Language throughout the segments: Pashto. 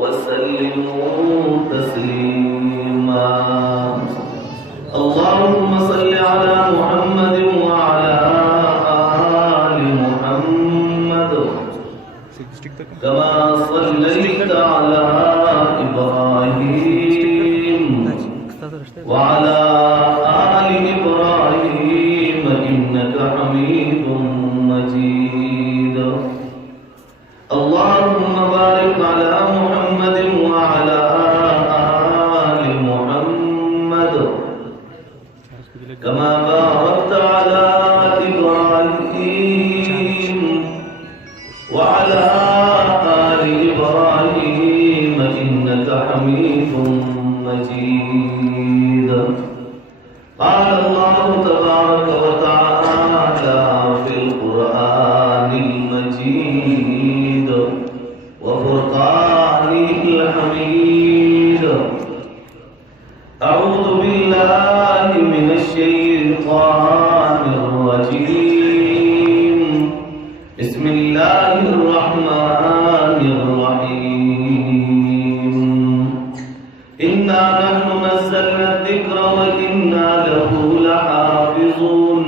वसल्लिमू तस्लीमा। अल्लाहुम्मा सल्लि अला मुहम्मद व अला आलि मुहम्मद कमा सल्लैता अला इब्राहीम व अला आलि इब्राहीम इन्नका हमीदुम मजीद। अल्लाहुम्मा बारिक अला मुहम्मद व अला आलि मुहम्मद कमा बारकता अला इब्राहीम व अला आलि इब्राहीम इन्नका हमीदुम मजीद। قال الله تبارك وتعالى في القرآن المجيد وفرقانه الحميد: أعوذ بالله من الشيطان الرجيم. بسم الله الرحمن الرحيم. إنا نحن نزلنا الذكر وإنا له لحافظون.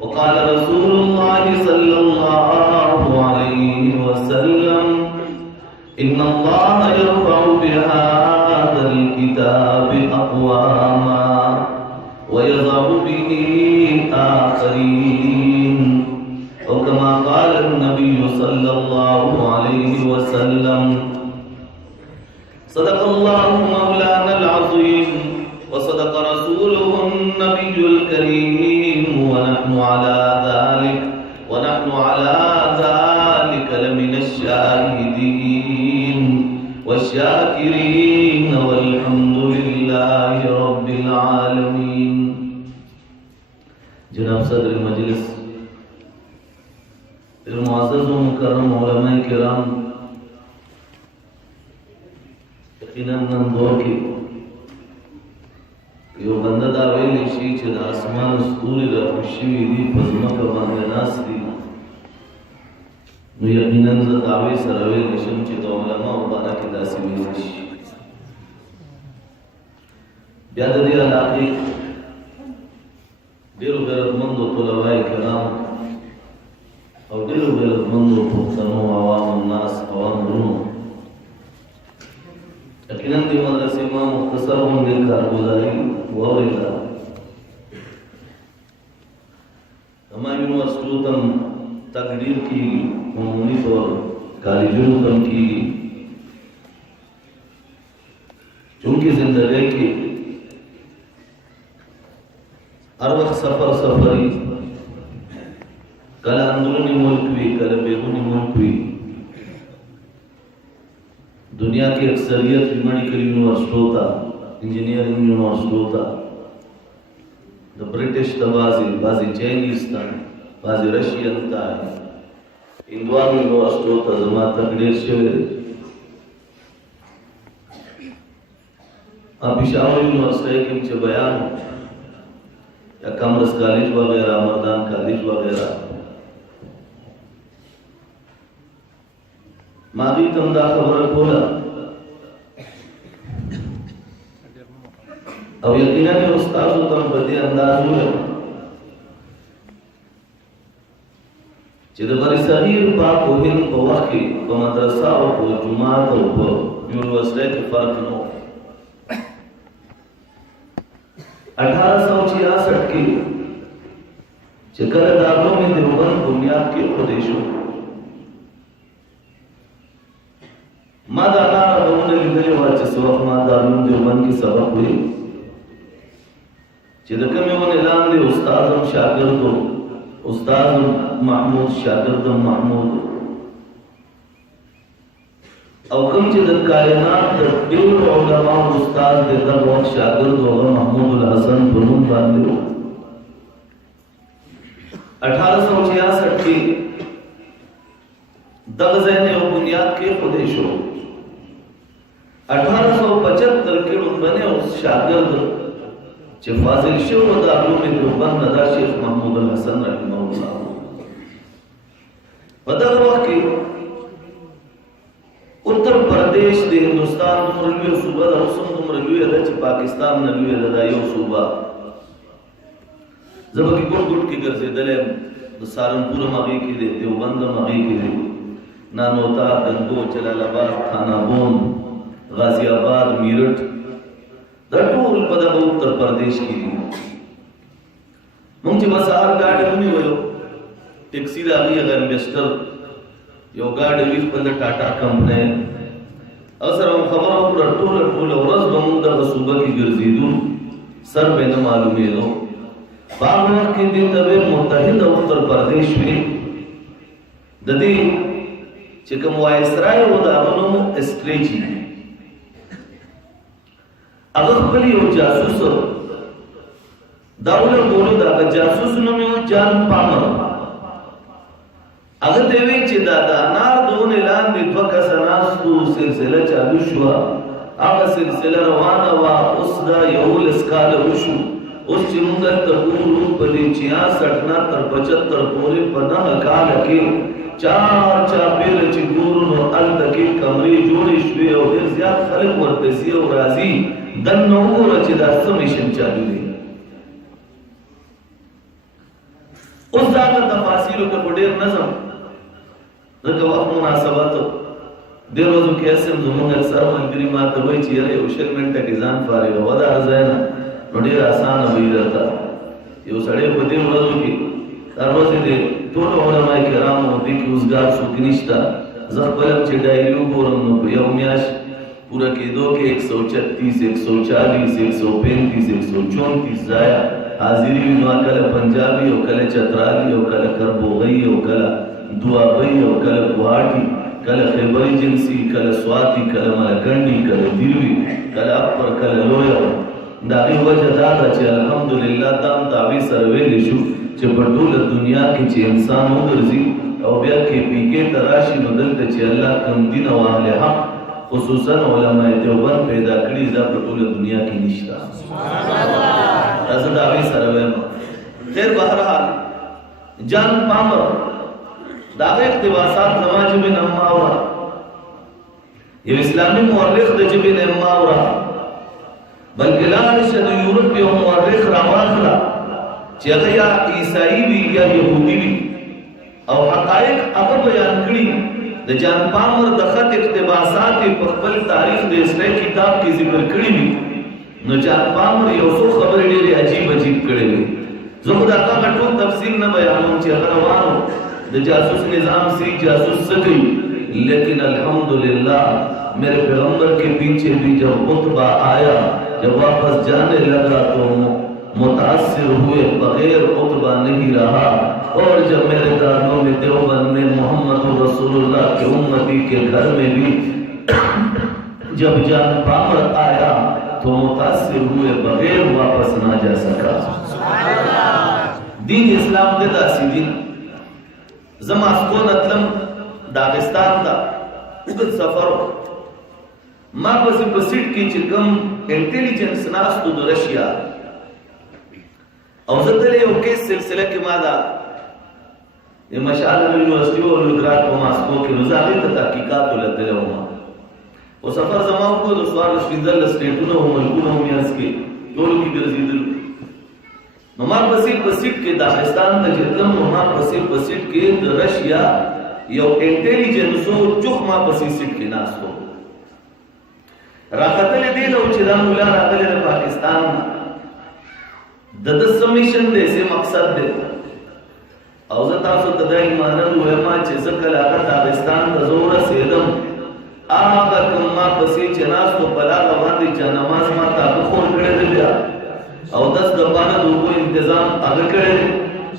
وقال رسول الله صلى الله عليه وسلم: إن الله يرفع بهذا الكتاب أقواما ويضع به آخرين، أو كما قال النبي صلى الله عليه وسلم. صدق الله مولانا العظيم وصدق رسوله النبي الكريم، ونحن على ذلك لمن الشاهدين والشاكرين والحمد لله رب العالمين. जनाब सदर मजलिस, मुअज़्ज़ज़ व मुकर्रम उलमाए किराम, यकीनन नन दौर की यो बंदा दा वेली शी چې د اسمان ستوري را خوشي دي په ځمکه باندې ناس دي، نو یقینا زه دعوی سره ویلی شم چې د علماو باره کې داسې ویلی شي. بیا د دې علاقې ډېرو غیرتمندو طلبای کرام او ډېرو غیرتمندو پښتنو عوام الناس عوام ورونو، یقینا دې مدرسې ما مختصر غوندې کارګزاري واورېده. زما یونیورسټیو ته تګ ډېر کېږي، عمومي طور کالجونو ته هم کېږي، چونکې زندګۍ کې هر وخت سفري، کله اندروني ملک وي کله بیروني ملک وي. दुनिया की अक्सरियत मेडिकल यूनिवर्सिटियों था, इंजीनियरिंग यूनिवर्सिटियों था, द ब्रिटिश बाजी चाइनीज था, बाजी रशियन था, हिंदुआन यूनिवर्सिटियों था, जमा तकदीर शेर आप पिशावर यूनिवर्सिटी के मुझे बयान या कॉमर्स कॉलेज वगैरह, मर्दान कॉलेज वगैरह मागी तम दा खबर कोला अब यकीनन उस्ताद तम बदे अंदाज हुए چې د بری صغیر پاک وهین په وخت کې په مدرسه او په جماعت او په یونیورسيټي کې فرق نه و. 1866 کې چې کله دارالعلوم دیوبند بنیاد کې خوده شو، ما دا لاره دونه لیدلې وه چې څه وخت ما دارالعلوم دیوبند کې سبق ویل چې د کومې ونې لاندې استاد هم شاګرد و، استاد محمود شاگرد محمود، او کوم چې د کائنات د ډېرو علماو استاد د دغه وخت شاګرد و محمود الحسن په نوم باندې و. 1866 کې دغه ځای نه یو بنیاد کېښودی شو. 1875 کې لومړنی شاګرد چې فاضل شو د دارالعلوم دیوبند دا شیخ محمود الحسن رحمه الله. په دغه وخت کې उत्तर प्रदेश प्रदेश د هندستان دومره لوی صوبه ده، اوس هم دومره لویه ده چې پاکستان نه لویه ده. دا یو صوبه زه پکې ګوټ ګوټ کې ګرځېدلی یم. د سهارنپور هم هغې کې دی، دیوبند هم هغې کې دی، نانوتا، گنگو، جلال آباد، خانابون، غازی آباد، میرټ، دا ټول په دغه اتر پردیش کې دي. مونږ چې به سهار ګاډي ونیولو، ټیکسي د هغې هغه انویسټر یو ګاډي وي خپل د ټاټا کمپنۍ، هغه سره مو خبره وکړه. ټوله ورځ به مونږ دغه صوبه کې ګرځېدو، سر به نه معلومېدو. په هغه وخت کې دې ته به متحده اتر پردیش وي. د دې چې کوم وایسرای و د هغه نوم اسټریچي، هغه خپل یو جاسوس دا ولګولو، د هغه جاسوس نوم یې و جان پامر. هغه ته وی چې دا د انار د ونې لاندې دوه کسه ناستو، سلسله چالو شوه، هغه سلسله روانه وه. اوس دا 11 کاله وشو. اوس چې موږ هلته ګورو په دې 66 نه تر 75 پورې په 9 کاله کې چار چاپېره چې ګورو نو هلته کې کمرې جوړې شوې او ډېر زیات خلک ورته ځي او راځي. دننه وګوره چې دا څه میشن چالو دی. اوس دا هغه تفاصیلو کې په ډېر نظم ځکه وخت مناسبت ډېر ورځو کې هسې هم زموږ اکثر ملګري ما ته وایي چې یاره یو 20 منټه کې ځان فارغ وه د هر ځای نه، نو ډېر اسانه وي درته. یو سړی په دې ورځو کې هر ورځې د ټولو علما کرامو دې کې اوزګار څوک نشته. زه خپل هم چې ډایري وګورم نو په یو میاشت پوره کېدو کې 136 140 135 134 ځایه حاضري وي. نو کله پنجابي او کله چترالي او کله کربوغۍ او کله دوابۍ او کله ګوهاټي، کله خیبر ایجنسي، کله سواتي، کله ملکنډي، کله دیروي، کله اپر، کله لویه. د هغې وجه دا ده چې الحمدلله دا هم د هغې سره ویلی شو چې په ټوله دنیا کې چې انسان وګرځي او بیا KPK ته راشي، نو دلته چې الله کوم دین او اهل حق خصوصا علماء دیوبند پیدا کړي دا په ټوله دنیا کې نشته. دا زه د هغې سره وایم. خیر بهرحال جان پامر د هغه اقتباسات زما ژبې نه مه اوره، یو اسلامي مورخ د ژبې نه مه اوره، بلکې لاړ شه د یورپ یو مورخ راواخله چې هغه یا عیسائی وي یا یهودي وي او حقایق هغه بیان کړي. د جان پامر د خط اقتباسات په خپل تاریخ د اسرائیل کتاب کې ذکر کړي وي. نو جان پامر یو څو خبرې ډېرې عجیب کړي وي. زه خو د هغه ټول تفصیل نه بیانوم چې هغه روانو د جاسوس نظام سے جاسوس سکی، لیکن الحمدللہ میرے پیغمبر کے پیچھے بھی جب خطبہ آیا، جب واپس جانے لگا تو متاثر ہوئے بغیر خطبہ نہیں رہا. اور جب میرے دانوں میں دیوبند میں محمد رسول اللہ کے امتی کے گھر میں بھی جب جان پامر آیا تو متاثر ہوئے بغیر واپس نہ جا سکا. دین اسلام دے داسی دین. زما اسکون اتلم داغستان ته اوږد سفر ما پسې په سیټ کې چې کوم انټیلیجنس ناستو د رشیا او زه تللی یو کیس سلسله کې ما دا د مشعل یونیورسټي او لوګراد په ماسکو کې نو زه هغې ته تحقیقاتو له تللی وم. او سفر زما وکړو د 14 سټیټونو او ملکونو منځ کې ټولو کې ګرځېدلو. نو ما پسې په سیټ کې داغستان ته چې تلم نو ما پسې په سیټ کې د رشیا یو انټیلیجنسو چوخ ما پسې سیټ کې ناست و. راختلی دی نو چې دا مولا راغلی د پاکستان د ده څه میشن دی، څه مقصد دی. او زه تاسو ته دا ایمانن وایم چې زه کله هغه داغستان ته زه ورسېدم هغه کوم ما پسې چې ناست و په هغه باندې جانماز ما ته هغه خور کړی دی بیا او دس دپانه د اوبو انتظام هغه کړی دی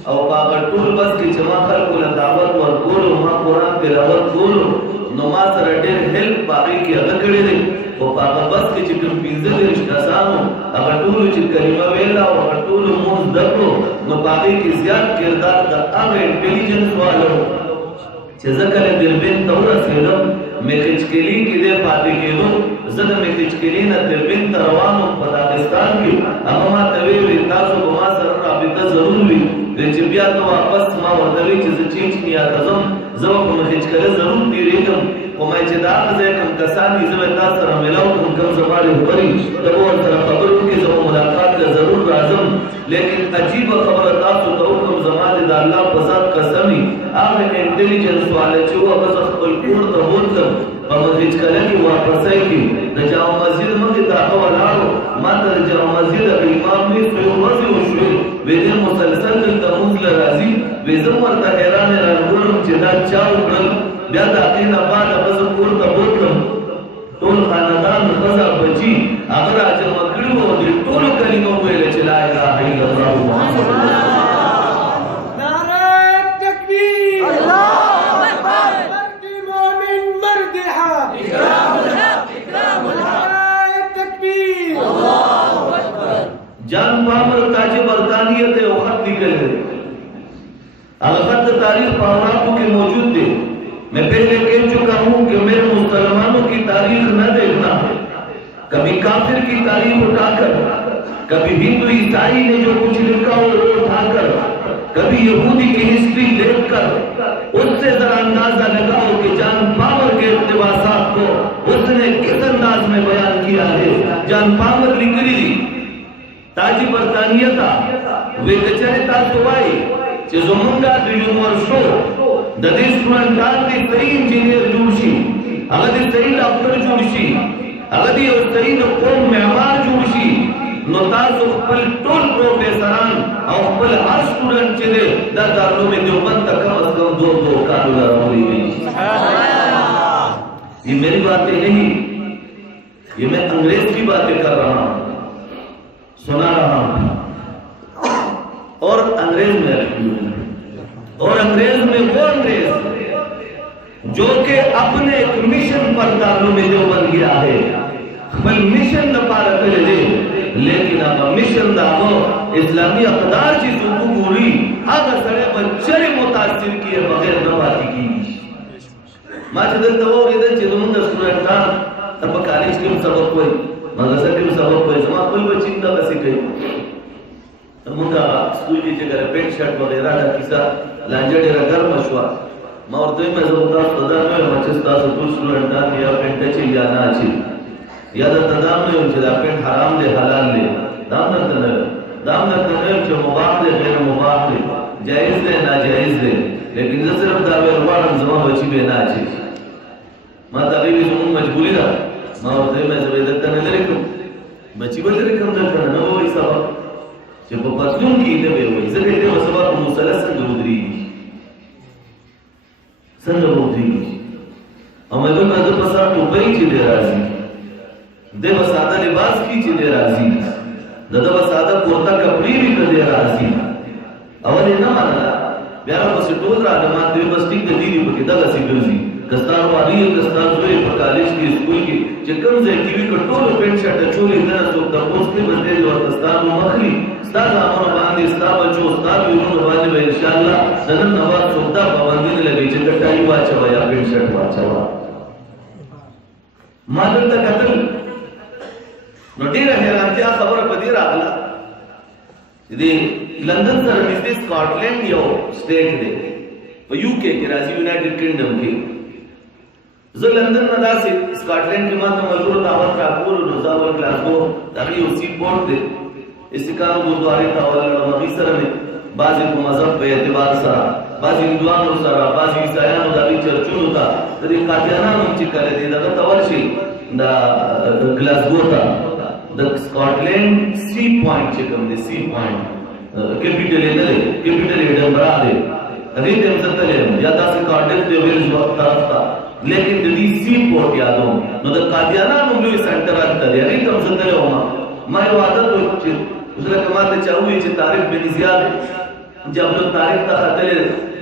او په هغه ټول بس کې چې ما خلکو له دعوت ورکولو، ما قرآن تلاوت کولو، نو ما سره ډېر هیلپ په هغې کې هغه کړی دی. او په هغه بس کې چې کوم 15 کسانو هغه ټولو چې کلمه ویله او هغه ټولو مونځ زده کړو، نو په هغې کې زیات کردار د هغه انټیلیجنس والو چې زه کله دربین ته ورسېدم میخچکلي کې دی پاتې کېدو. زه د میخچکلي نه دربین ته روان وم په داغستان کې. هغه ما ته ویل تاسو به ما سره رابطه ضرور وي چې بیا ته واپس ما ورته وی چې زه چینچنیا ته ځم، زو په مخې کله ضرور تیریږم خو ما چې دا ځای کوم کسان دي زه به تاسو سره ملاو کوم کوم زمانه خبرې د اور سره خبرو کې زموږ ملاقات ته ضرور راځم لیکن عجیب خبره تاسو ته کوم زمانه د الله په ذات قسمي هغه انټيليجنس والے چې هغه خپل کور ته وځم په مخې کله کې واپس کی د جامع مسجد مخې ته ولاړو ما ته جامع مسجد امام می یو ورځ وشو وې مسلسل د موږ راځي وې زه ورته حیران راغلم چې دا چا وکړل بیا د اقین آباد بس کور ته بوتلم ټول خاندان خزا بچي هغه راځم کړو او د ټول کلمو ویل چې لا اله الا الله محمد رسول الله نعرہ تکبیر الله اکبر مرد مومن مردها اکرام الحق اکرام الحق نعرہ تکبیر الله اکبر جان پامر تاج برطانیت او خط نکل گئے الخط تاریخ پاوراکو کے موجود تھے میں پہلے کہہ چکا ہوں کہ میرے مسلمانوں کی تاریخ نہ دیکھنا کبھی کافر کی تاریخ اٹھا کر کبھی ہندو عیسائی نے جو کچھ لکھا ہو وہ اٹھا کر کبھی یہودی کی ہسٹری دیکھ کر اس سے ذرا اندازہ لگاؤ کہ جان پامر کے اقتباسات کو اس نے کس انداز میں بیان کیا ہے جان پامر لکھ لی تاجی برطانیہ تھا وہ کچہرے تاسو وایي چې زمونږه د یونیورسيټو د دې سټوډنټان دي صحیح انجینیر جوړ شي هغه دې صحیح ډاکټر جوړ شي هغه دې یو صحیح د قوم معمار جوړ شي نو تاسو خپل ټول پروفیسران او خپل هر سټوډنټ چې دی دا دارالعلوم دیوبند ته کم از کم 2 کالو راوړي یہ میری باتیں نہیں یہ میں انگریز کی باتیں کر رہا ہوں سنا رہا ہوں اور انگریز میں وہ انگریز جو کہ اپنے ایک مشن پر دارالعلوم دیوبند گیا ہے بل مشن نہ پارا کرے دے لیکن اب مشن دا وہ اسلامی اقدار چی سوکو گوری آگا سڑے بچے متاثر کیے بغیر نہ باتی کی ماں چیدل تو وہ ریدن چیدن دا سٹوڈنٹان تب کالج کیم سبق ہوئی مدرسہ کیم سبق ہوئی زمان کل بچین دا بسی کئی مونږه سکول کې چې ګره پینټ شرټ وغیرہ دا کیسه لانجه ډیره ګرمه شوه ما ورته ویل مې زه تاسو ته دا نه وایم چې تاسو ټول سټوډنټان یا پینټ چې یا نه اچي یا دا تدام نه ویم چې دا پینټ حرام دی حلال دی دا نه چې مباح دی غیر مباح دی جائز دی ناجائز دی لیکن زه صرف دا ویل غواړم زما بچي به نه اچي ما ته ویل زموږ مجبوري ده ما ورته ویل زه به دلته نه لرې کوم بچي به لرې کوم دلته نه وایي سبا چې په پتلون کې نه وي وایي ځکه دې وسبا په مثلث څنګه ودرېږي او مې دوی باندې په سر ټوپۍ چې دی راځي دې په ساده لباس کې چې دی راځي دغه په ساده کورتا کپڑی وی کړي راځي اولې نه مانه بیا په ټول راځي ما دې بس ټیک دې دی په کې دغه سي ګرځي کستار والی کستار زوی په کالج کې سکول کې چې کوم ځای کې وی کټول پینټ شرټ چولې نه څو د اوس کې باندې ور کستار مخلي استاد امر باندې استاد بچو استاد ورونو باندې ان شاء الله نن نواز سودا باندې لګي چې کټای واچو یا پینټ شرټ واچو ما دلته کتل نو ډیره حیرانتیا خبره پدې راغله دې لندن سره نږدې سکاټلند یو سټیټ دی په یو کې کې راځي یونایټډ کینګډم کې زه لندن نه داسې سکاټلند کې ماته مزور دعوت راکول نو زاور گلاسگو دا یو سی پورټ دی استقامت ګردواري ته ولر مغي سره نه بعضی په مذهب په اعتبار سره بعضی هندوانو سره بعضی عیسایانو د چرچونو ته د قادیانانو چې کله دي دغه تور شي دا گلاسگو ته د سکاټلند سی پوینټ چې کوم دی سی پوینټ کیپټل نه دی کیپټل ایډنبرا دی دې ته څه یا تاسو کارډل دی ویل وخت طرف تا لیکن د دې سی پورټ یادو نو د قادیانانو لوی سنټر راځي هغه کوم څه ته ما یو عادت و چې زه کومه چاوي چې طارق بن زیاد جب لو طارق ته خطر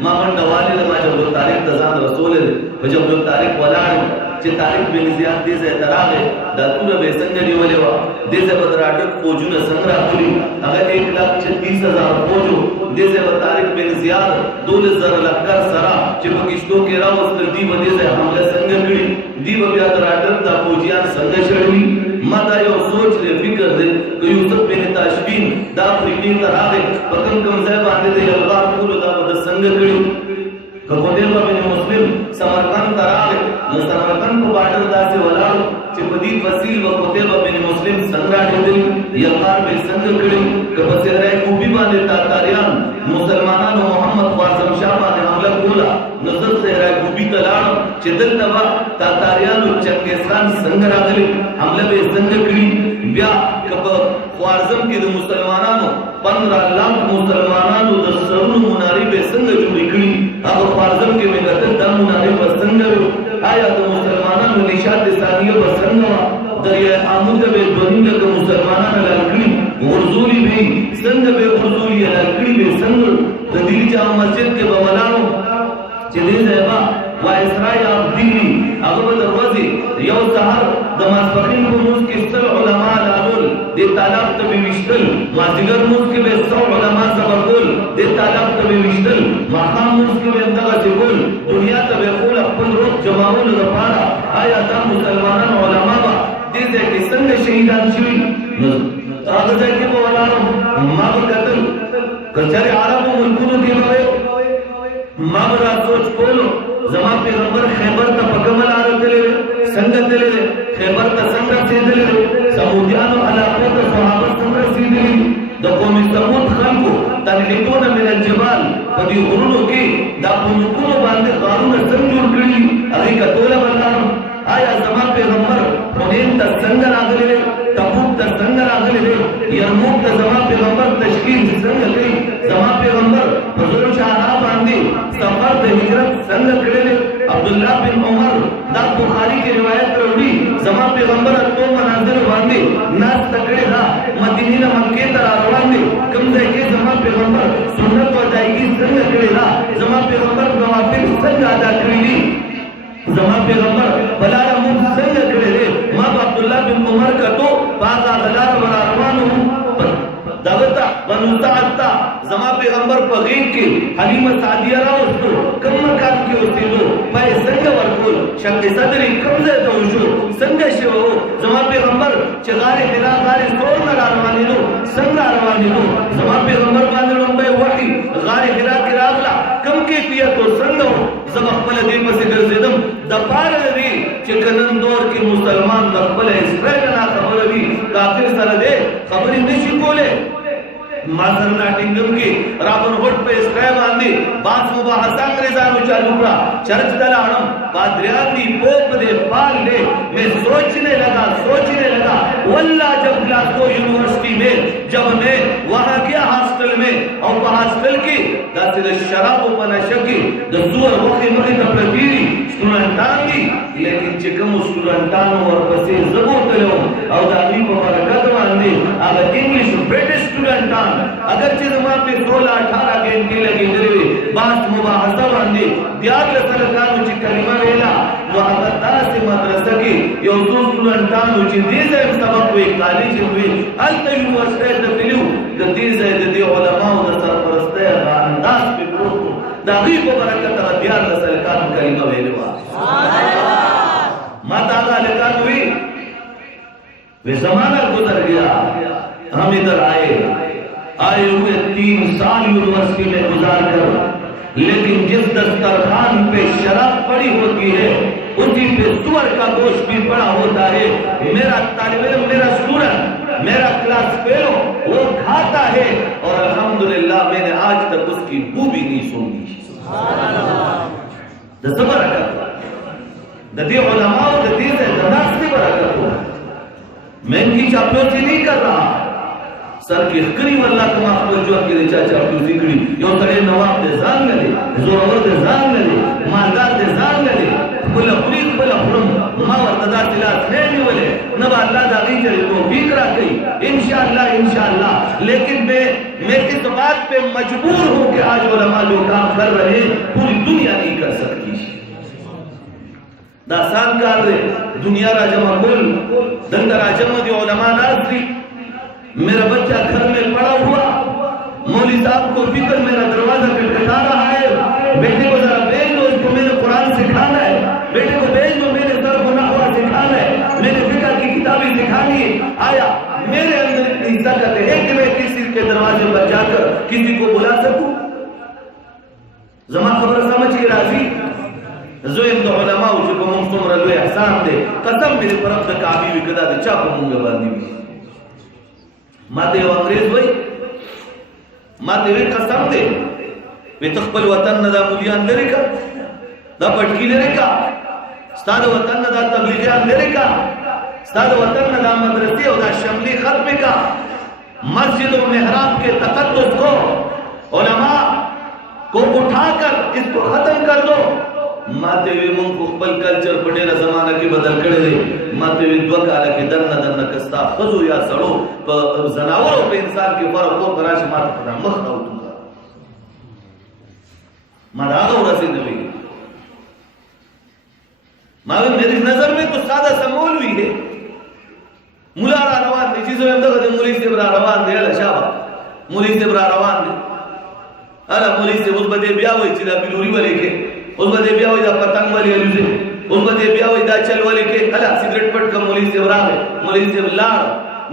ما منډه والي ما جب لو طارق ته ځان رسول او جب لو طارق ولاړ چې طارق بن زیاد دې ځای تراغه د ټول به څنګه نیولې و دې ځای په راټک فوجونه څنګه راغلي هغه 1,36,000 فوجو دې ځای په طارق بن زیاد 2,000 لخر سره چې په کشتو کې راوستل دي باندې ځای حمله څنګه کړی دی بیا د راټک د فوجیان څنګه شړوي ما دا یو سوچ دې فکر دې چې یوسف بن تاشفین دا پرېږدي تراغه په کوم ځای باندې د یلغار کولو دا د څنګه کړی कबोदेबा बिन मुस्लिम समरकंद तरावे न समरकंद को बार्डर दासे वलाओ चिपदी वसील व कबोदेबा बिन मुस्लिम संग्रा दिल यकार में संग कड़ी कबसेरे खूबी बांधे तातारियान मुसलमानानो मोहम्मद ख्वाजम शाह ने हमला बोला नजर से रे खूबी तलाड़ चिदल तवा तातारियान चंगेज़खान संग्रा दिल हमला में संग कड़ी ब्या कब ख्वाजम के मुसलमानानो 15 लाख मुसलमानानो द सरनु मुनारी बे संग जुड़ी कड़ी अब ख्वाजम के में गत दम मुनारी पर संग आया तो मुसलमानानो निशात सानियो पर संग दरिया आमुद बे बनिंग के मुसलमानान लकड़ी उर्जूली भी संग बे उर्जूली लकड़ी बे संग दिल्ली जामा मस्जिद के बवलानो चले जाबा वा इसराइल आप दिल्ली अगब दरवाजे यौ सहर दमास फकीन को मुस के सल उलमा लाल दे तालाब तबे मिश्तल माजिगर मुस के बे 100 उलमा सबकुल दे तालाब तबे मिश्तल मकाम मुस के बे अंदगा जिकुल दुनिया तबे कुल अपन रोक जमाउल गफारा आया ता मुसलमानन उलमा बा दे दे के संग शहीदान शुई तागज़ के बवलानो माब कतल कचरे अरब मुल्कुनो के बवे मामरा सोच बोलो जमा पैगंबर खैबर का पकमल आरतले संगत ले खैबर का संग से दले समुदियानो अलाको का सहाबा संग से दले द कौम समूद खलको तनलितोन मिन अलजबाल पदी गुरुनो की दा पुनुकुनो बांधे कानून संजूर कड़ी अरे कतोला बल्लानो आया जमा पैगंबर हुनैन का संग लागले तबूक का संग लागले यरमूक का जमा पैगंबर तशकील संग करी जमा पैगंबर हुजूर शाह बांधी सफर द हिजरत संग करेले अब्दुल्लाह बिन उमर दा बुखारी की रिवायत रही जमा पैगंबर तो मनाजिर बांधे नास तकड़े दा मदीना मक्के तरा रवांदे कम दे के जमा पैगंबर सुन्नत व अदायगी संग करेला जमा पैगंबर नवाफिल संग अदा करेली जमा पैगंबर बलारा मुख संग करेले मां अब्दुल्लाह बिन उमर का तो बागा बलारा बला रवानो दवता वनुताता जमा पैगंबर पगीन के हलीमा सादिया राव उसको कम मकान के होते लो मैं संग वरकुल शक सदरी कमजे तो जो संग शिव जमा पैगंबर चगारे हिरा गारे सोर न रवानी लो संग रवानी लो जमा पैगंबर बांधलो बे वही गारे हिरा के रावला कम के पिया तो संग जमा खपल दिन में से गरजेदम दपार दी चिकनन दौर के मुसलमान खपल इसराइल ना खबर भी काफिर सर दे खबरी नहीं बोले माजर नाटिंगम की रावण होट पे स्क्रैब आंदी बात मुबाहसा अंग्रेजानो चालू करा चर्च दलाणम पादरियाती पोप दे पाल दे मैं सोचने लगा वल्ला जब ग्लासगो यूनिवर्सिटी में जब मैं वहां गया हॉस्टल में और हॉस्टल की दासिल शराब बना शकी द सुअर वखे मगे द प्रतीरी स्टूडेंटानी लेकिन चिकम स्टूडेंटानो और बसे जबो तलो और दादी को बरकत मांदी अगर इंग्लिश ब्रिटिश स्टूडेंटान अगर चीज वहां पे 16-18 घंटे लगे दरे बात मुबाहसा मांदी दियार सरकार उची कलिमा वेला वहां का तासे मदरसा की यो दो स्टूडेंटान उची दीजे सबक वे कॉलेज हुए अल यूनिवर्सिटी द दिलू द दीजे द उलमा व सरपरस्ते अंदाज पे प्रोतो दादी को बरकत दियार सरकार कलिमा वेलवा सुभान अल्लाह माता का लगा हुई वे जमाना गुजर गया हम इधर आए हुए 3 साल यूनिवर्सिटी में गुजार कर लेकिन जिस दस्तरखान पे शराब पड़ी होती है उसी पे सुअर का गोश्त भी पड़ा होता है मेरा तालिब इल्म मेरा स्टूडेंट मेरा क्लास फेलो वो खाता है और अल्हम्दुलिल्लाह मैंने आज तक उसकी बू भी नहीं सुनी सुभान अल्लाह द बरकत द दी उलमा द दी से दनास की बरकत मैं इनकी चापलूसी नहीं कर रहा सर की हकरी वल्ला का माफ जो के चाचा की जिकड़ी यो तड़े नवाब दे जान गले जोर दे जान गले मालदार दे जान गले बोला पुलिस बोला हुरम मा वरदा तिला थेनी वाले नबा अल्लाह दा दी चले तो फिक्रा कई इंशाअल्लाह लेकिन मैं इस बात पे मजबूर हूं कि आज उलमा जो काम कर रहे हैं पूरी दुनिया नहीं कर सकती दासान कर रहे दुनिया राजमा कुल दंगा राजमा दी उलमा नाज़री मेरा बच्चा घर में पड़ा हुआ मौली साहब को फिक्र मेरा दरवाजा खटखटा रहा है बेटे को जरा भेज दो इसको मैंने कुरान सिखाना है बेटे को भेज दो मेरे सर को नहवा सिखाना है मैंने फिक्र की किताबें सिखानी है आया मेरे अंदर इतनी ताकत है कि मैं किसी के दरवाजे पर जाकर किसी को बुला सकूं زما خبره سمجھ کې راځي زویم د علماو چې په موږ څومره لوی احسان دی قدم مې پر رب د کعبې وي کدا د چا په موږ باندې وي ما ته یو انګريز وای ما ته وی قسم دی وی تخپل وطن نه د مولیان لري کا دا پټکی لري کا ستاسو وطن نه د تبلیغیان لري کا ستاسو وطن نه د مدرسې او د شملي ختم کا مسجد و محراب کے تقدس کو علماء کو اٹھا کر اس کو ختم کر دو ماتے وی من کو خپل کلچر په ډیره زمانہ کې بدل کړی دی ماته وی دوه کاله کې دنه کستا خزو یا سړو په زناور او په انسان کې فرق کو تراش ماته په مخ او تو ما دا ورسې دی ما میری نظر میں تو سادہ سا مولوی ہے مولا را روان دی چیزو هم دغه مولوی سے را روان دی له شابه مولوی سے را روان دی الا مولوی سے اوس بده بیا وای چې دا بلوري ولې کې اوس بده بیا وای دا پتنګ ولې الوزه اوس بده بیا وای دا چل ولې کې الا سیګریټ پټ کا مولوی سے راغی مولوی سے لاړ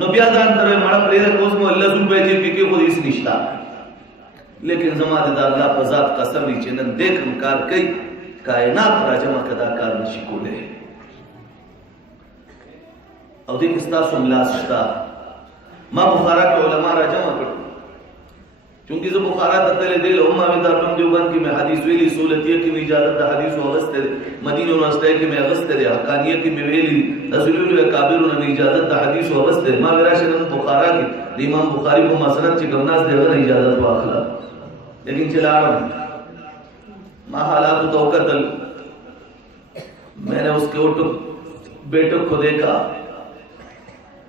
نو بیا ځان تر مړه پرې کوس مو الله سبحانه و تعالی کې خو هیڅ نشتا لیکن زماده د الله په ذات قسم چې نن دې کوم کار کوي کائنات راجمه کدا کار نشي کولای او دې کې تاسو ملاس شتا ما بخارا کې علما راجمه کړ چونکه زه بخارا ته تللی دی له امه دارالعلوم دیوبند کې مې حدیث ویلي سہولتیه کې مې اجازه د حدیث واغسته مدینه یونیورسيټي کې مې اغسته دی حقانیه کې مې ویلي رسول الله کابرونه مې اجازه د حدیث واغسته ما راشه د بخارا کې د امام بخاری په مسند چې ګمناس دی غو اجازه واخله لیکن چلاړم ما حالات تو قتل میں نے اس کے بیٹوں کو دیکھا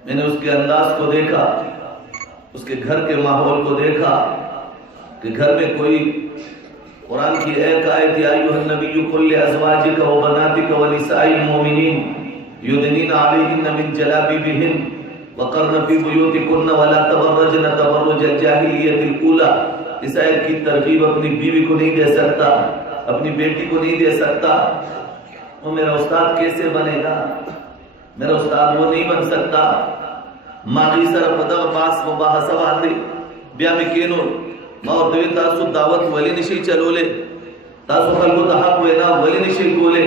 میں نے اس کے انداز کو دیکھا اس کے گھر کے ماحول کو دیکھا کہ گھر میں کوئی قرآن کی ایک آیت یا ایھا النبی قل لازواجک و بناتک و نساء المؤمنین یدنین علیہن من جلابیبہن وقرن فی بیوتکن ولا تبرجن تبرج الجاہلیۃ الاولی اس آیت کی ترغیب اپنی بیوی کو نہیں دے سکتا اپنی بیٹی کو نہیں دے سکتا وہ میرا استاد کیسے بنے گا میرا استاد وہ نہیں بن سکتا ماغی سر پدغ پاس مباحثہ باندے بیا میں کینو ما اور دوی تاسو دعوت ولی نشی چلو لے تاسو خلقو تحق وینا ولی نشی کولے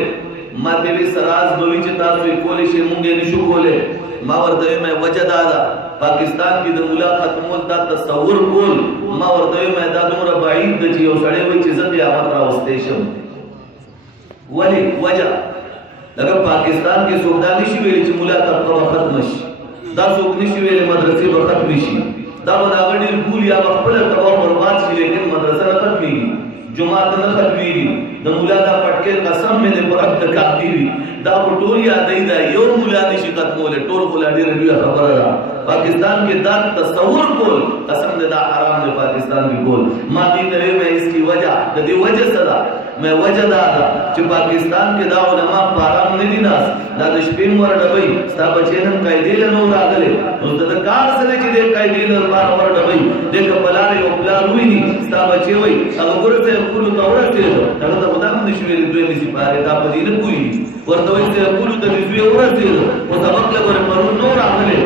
ما دیوی سراز دوی چی تاسو کولے شی مونگے نشو کولے ما اور دوی میں وجہ دادا پاکستان کی دا ملا ختمول دا تصور کول ما اور دوی میں دا دمرا بعید دا چی او سڑے ہوئی چیزن دی آمد را استیشم ولی وجہ لگر پاکستان کی سوکدانی شی ویلی چی ملا تبقہ ختم شی دا سوکنی شی ویلی مدرسی و ختم شی دا بنا گڑیر گول یا بخبل تباہ برباد شی لیکن مدرسہ نہ ختمی گی جماعت نہ ختمی گی دا ملا دا پٹکے قسم میں نے برک دکاتی ہوئی دا پٹول یاد ای دا یو ملا نشی ختمولے ٹول بولا دیر رویا خبر رہا پاکستان کے دا تصور کول قسم دے دا حرام دے پاکستان کی کول ماتی نوے میں اس کی وجہ دا دی وجہ صدا میں وجہ دادا چھ پاکستان کے دا علماء پارام نہیں ناس دا دشپیم ورد بھئی ستا بچینم قائدی لنو راگلے اس دا کار سلے چھ دے قائدی لنو ورد بھئی دیکھ پلارے و پلار ہوئی نہیں ستا بچے ہوئی اگر گرد سے اکولو تورت سے اگر دا خدا من دشویل دوی نسی پارے دا پدین کوئی ورطوئی سے اکولو تا دشوی ورد سے وہ سبق لگر مرون نو راگلے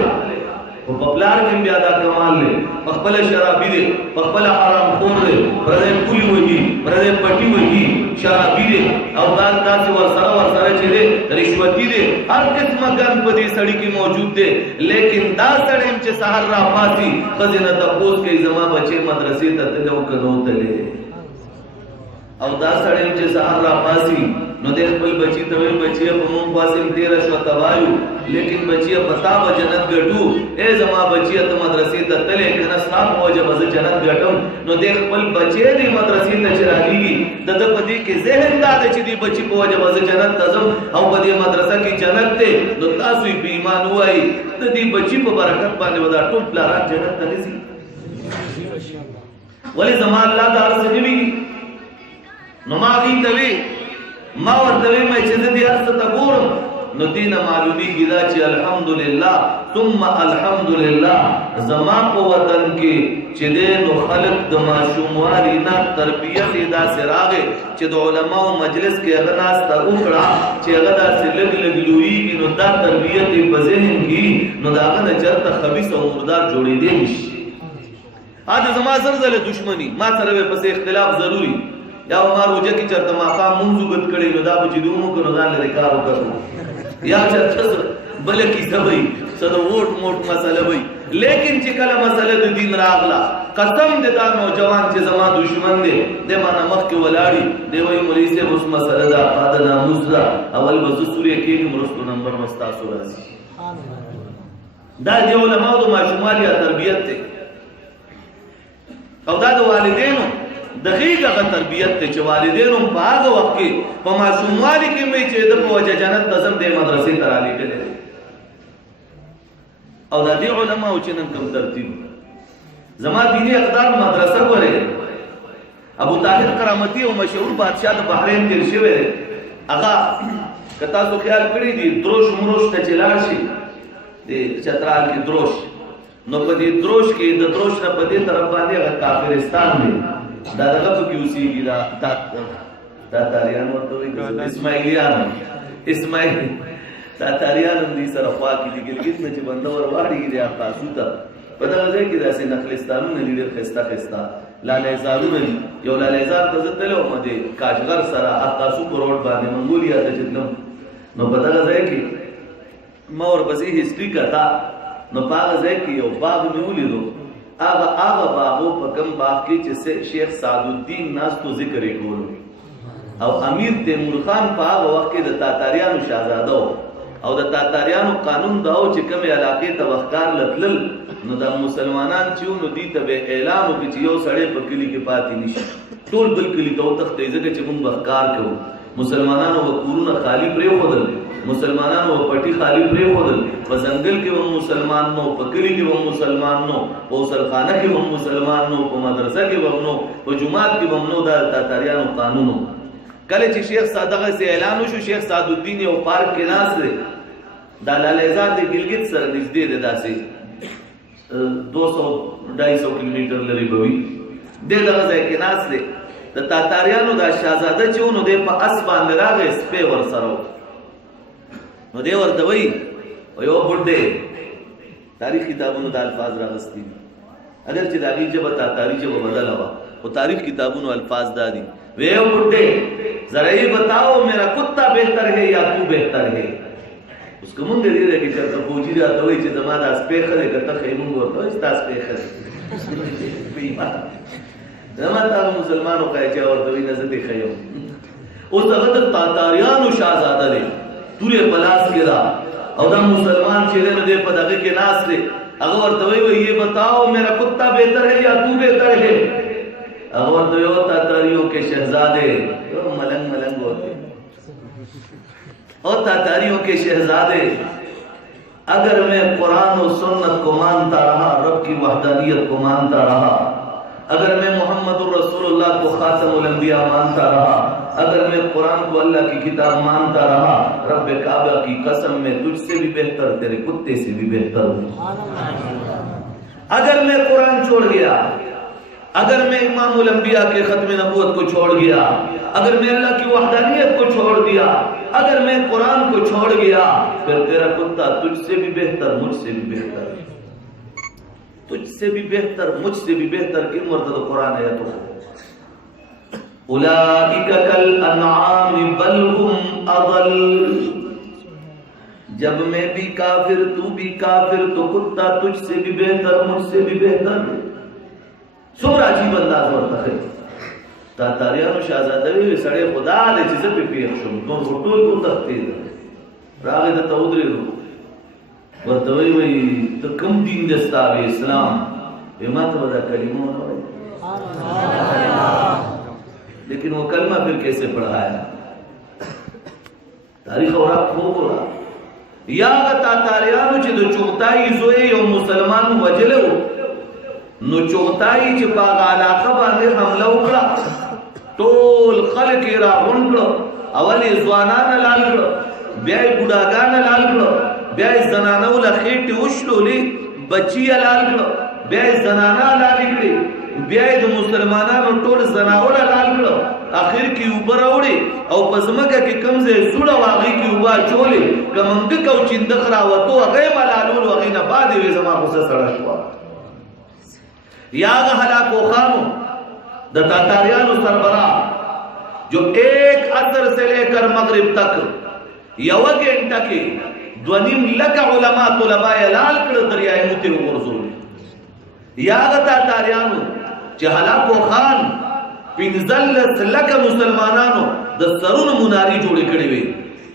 وہ پپلار کم بیادا کمال لے پخپل شرابی دے پخپل حرام خور دے پردے پولی ہوئی پردے پٹی ہوئی شرابی دے اوزاد تاسی ورسارہ چھ دے رشوتی دے ہر قسم گن پدی سڑی کی موجود دے لیکن دا سڑیم چھ سہر را پاسی خزینتا پوس کے زمان بچے مدرسی تتلو کنو تلے او دا سڑیم چھ سہر را پاسی نو دیکھ پل بچی توی بچی پمون پاسم تیرہ شو تبایو لیکن بچی بتا با جنت گٹو اے زما بچی تا مدرسی تا تلے کنستان ہو جب از جنت گٹم نو دیکھ پل بچی دی مدرسی تا چرالی گی دا دا پدی کی ذہن دا دا چی دی بچی پو جب از جنت تزم او پدی مدرسہ کی جنت تے نو تاسوی بیمان ہوائی دا دی بچی پا برکت بانے ودا ٹوٹ پلاران جنت تنیسی ولی زمان اللہ دا عرص نبی نو ما غی توی ما ورتوی میں چیز دی عرص تا گورم نو دین معلومی گدا چی الحمدللہ ثم الحمدللہ زمان کو وطن کی چی دین و خلق دما شمواری نا تربیت دا سراغے چی دو علماء و مجلس کے اغناس تا اکڑا چی اغدا سے لگ لوئی کی نو دا تربیت بزنن کی نو دا اغنا چرتا خبیص و مردار جوڑی دینش آج زمان سرزل دشمنی ما سروے پس اختلاف ضروری یا ما روزه کې چرته ماقام مونږ وګت کړي نو دا به چې دومره کړو ځان لري کار وکړو یا چرته بل کی سبي سره ووټ موټ مسله وي لیکن چې کله مسله د دین راغلا قسم دې دا نوجوان چې زما دشمن دی د معنا مخ کې ولاړی دی وای مولوی صاحب اوس مسله دا قاعده ناموس دا اول به سورې کې مرستو نمبر مستا سورہ دا دی علماء د ماشومالیا تربیت ته او دا د والدینو دقیقه تربیت ته چې والدینو په هغه وخت کې په ماشوموالي کې مې چې د په وجه جنت نظم د مدرسې تر علی کړي او دا دی علماء چې نن کوم ترتیب زما دینی اقدار مدرسه ورې ابو طاهر کرامتی او مشهور بادشاہ د بحرین تیر شوی هغه کتا تو خیال کړی دي دروش مروش ته چلار شي د چترال کې دروش نو په دې دروش کې د دروش نه په دې طرف باندې کافرستان دی دا دغه په کې اوسېږي دا تاریان ورته اسماعیلیان اسماعیل دا تاریان دې سره خوا کې دي ګلګت نه چې بندور واړي دي تاسو ته په دغه ځای کې داسې نخلستانونه دي ډېر ښایسته ښایسته لالیزارونه دي یو لالیزار ته زه تللی وم د کاشغر سره تاسو په روډ باندې منګولیا ته چې تلم نو په دغه ځای کې ما ورپسې هسټري کتا نو په هغه ځای کې یو باغ مې ولیدو هغه باغو په کوم باغ کې چې شیخ سعد الدین ناستو ذکر یې کولو او امیر تیمور خان په هغه وخت کې د تاتاریانو شاهزاده او د تاتاریانو قانون داو چې کومې علاقې ته وښکار لتلل نو د مسلمانان چې نو دي ته به اعلان وکړي چې یو سړی په کلی کې پاتې نشي ټول بل کلی ته وتښتئ ځکه چې موږ وښکار کوو مسلمانانو به کورونه خالی پرېښودل مسلمانانو به پټي خالی پرېښودل په ځنګل کې هم مسلمان نو په کلي کې هم مسلمان نو په غسلخانه کې هم مسلمان نو په مدرسه کې هم نو په جومات کې هم نو د تاتاریانو قانون کله چې شیخ صادقه سے اعلان وشو شیخ سعد الدین یو پارک کې ناست دی دا لالیزار د ګلګت سره نږدې دی داسې 200-250 کیلومتر لري به وي دی دغه ځای کې ناست دی د تاتاریانو دا شاهزاده چې و نو دی په اس باندې راغی سپی ورسره و نو دی ورته وایي یو بډې تاریخ کتابونو د الفاظ راغستي اگر چې د هغې ژبه تاتاري ژبه بدله وه خو تاریخ کتابونو الفاظ دا دي وی او بډې ذرا یہ بتاؤ میرا کتا بہتر ہے یا تو بہتر ہے اس کو مونږ دې دې کې چې فوجي راته وایي چې زما دا سپی ښه دی که ته ښه یې مونږ ورته وایي چې تا سپی ښه دی زما تا مسلمانو ښایي چې ورته وایي نه زه دې ښه یم اوس هغه د تاتاریانو شاهزاده دی تورې په لاس کې ده او دا مسلمان چې دی نو دی په دغه کې ناست دی هغه ورته وایي یہ بتاؤ میرا کتا بہتر ہے یا تو بہتر ہے هغه ورته وایي تاتاریوں کے شہزادے ملنگ ملنگ ہوتے اور تاتاریوں کے شہزادے اگر میں قرآن و سنت کو مانتا رہا رب کی وحدانیت کو مانتا رہا اگر میں محمد الرسول اللہ کو خاتم الانبیاء مانتا رہا اگر میں قرآن کو اللہ کی کتاب مانتا رہا رب کعبہ کی قسم میں تجھ سے بھی بہتر تیرے کتے سے بھی بہتر ہوں اگر میں قرآن چھوڑ گیا اگر میں امام الانبیاء کے ختم نبوت کو چھوڑ گیا اگر میں اللہ کی وحدانیت کو چھوڑ دیا اگر میں قرآن کو چھوڑ گیا پھر تیرا کتا تجھ سے بھی بہتر مجھ سے بھی بہتر تجھ سے بھی بہتر مجھ سے بھی بہتر کن مرتبہ قرآن ہے تو اولئک کالانعام بل هم اضل جب میں بھی کافر تو بھی کافر تو کتا تجھ سے بھی بہتر مجھ سے بھی بہتر څومره عجیب انداز ورته ښیي تاتاریانو شاهزاده ویلې سړی خدا دی چې زه پرې پېښ شم نور خو ټول وتښتېدل راغی دته ودرېدو ورته وایي ته کوم دین دی ستا وی اسلام وی ما ته به دا کلمه ونه وایي لیکن وہ کلمہ پھر کیسے پڑھایا تاریخ اور خوب رہا یا تاتاریانو چې د چوغتایي زوی یو مسلمان وجلو نو چوغتایي چې په هغه علاقه باندې حمله وکړه ټول خلک یې راغونډ کړه اول یې ځوانان لال کړه بیا یې بوډاګان لال کړه بیا یې زنانو له خېټې وشلولې بچي یې لال کړه بیا یې زنانه لالې کړې بیا یې د مسلمانانو ټول زناوړه لال کړه اخر کې اوبه راوړې او په ځمکه کې کوم ځای سوړه وه هغې کې اوبه اچولې که منګک او چندق راوتو هغه یې ملالول هغې نه بعد یې وې زما غوسه سړه شوه یا هغه هلاکو خانو د تاتاریانو سربراہ जो एक असर से लेकर मगरिब तक यव घंटा के 2.5 लाख उलमा तुलबा लाल कड़ दरियाए मुते वर्जो यागता तारियानो चहलाको खान 15 लाख मुसलमानानो द सरुन मुनारी जोड़े कड़े वे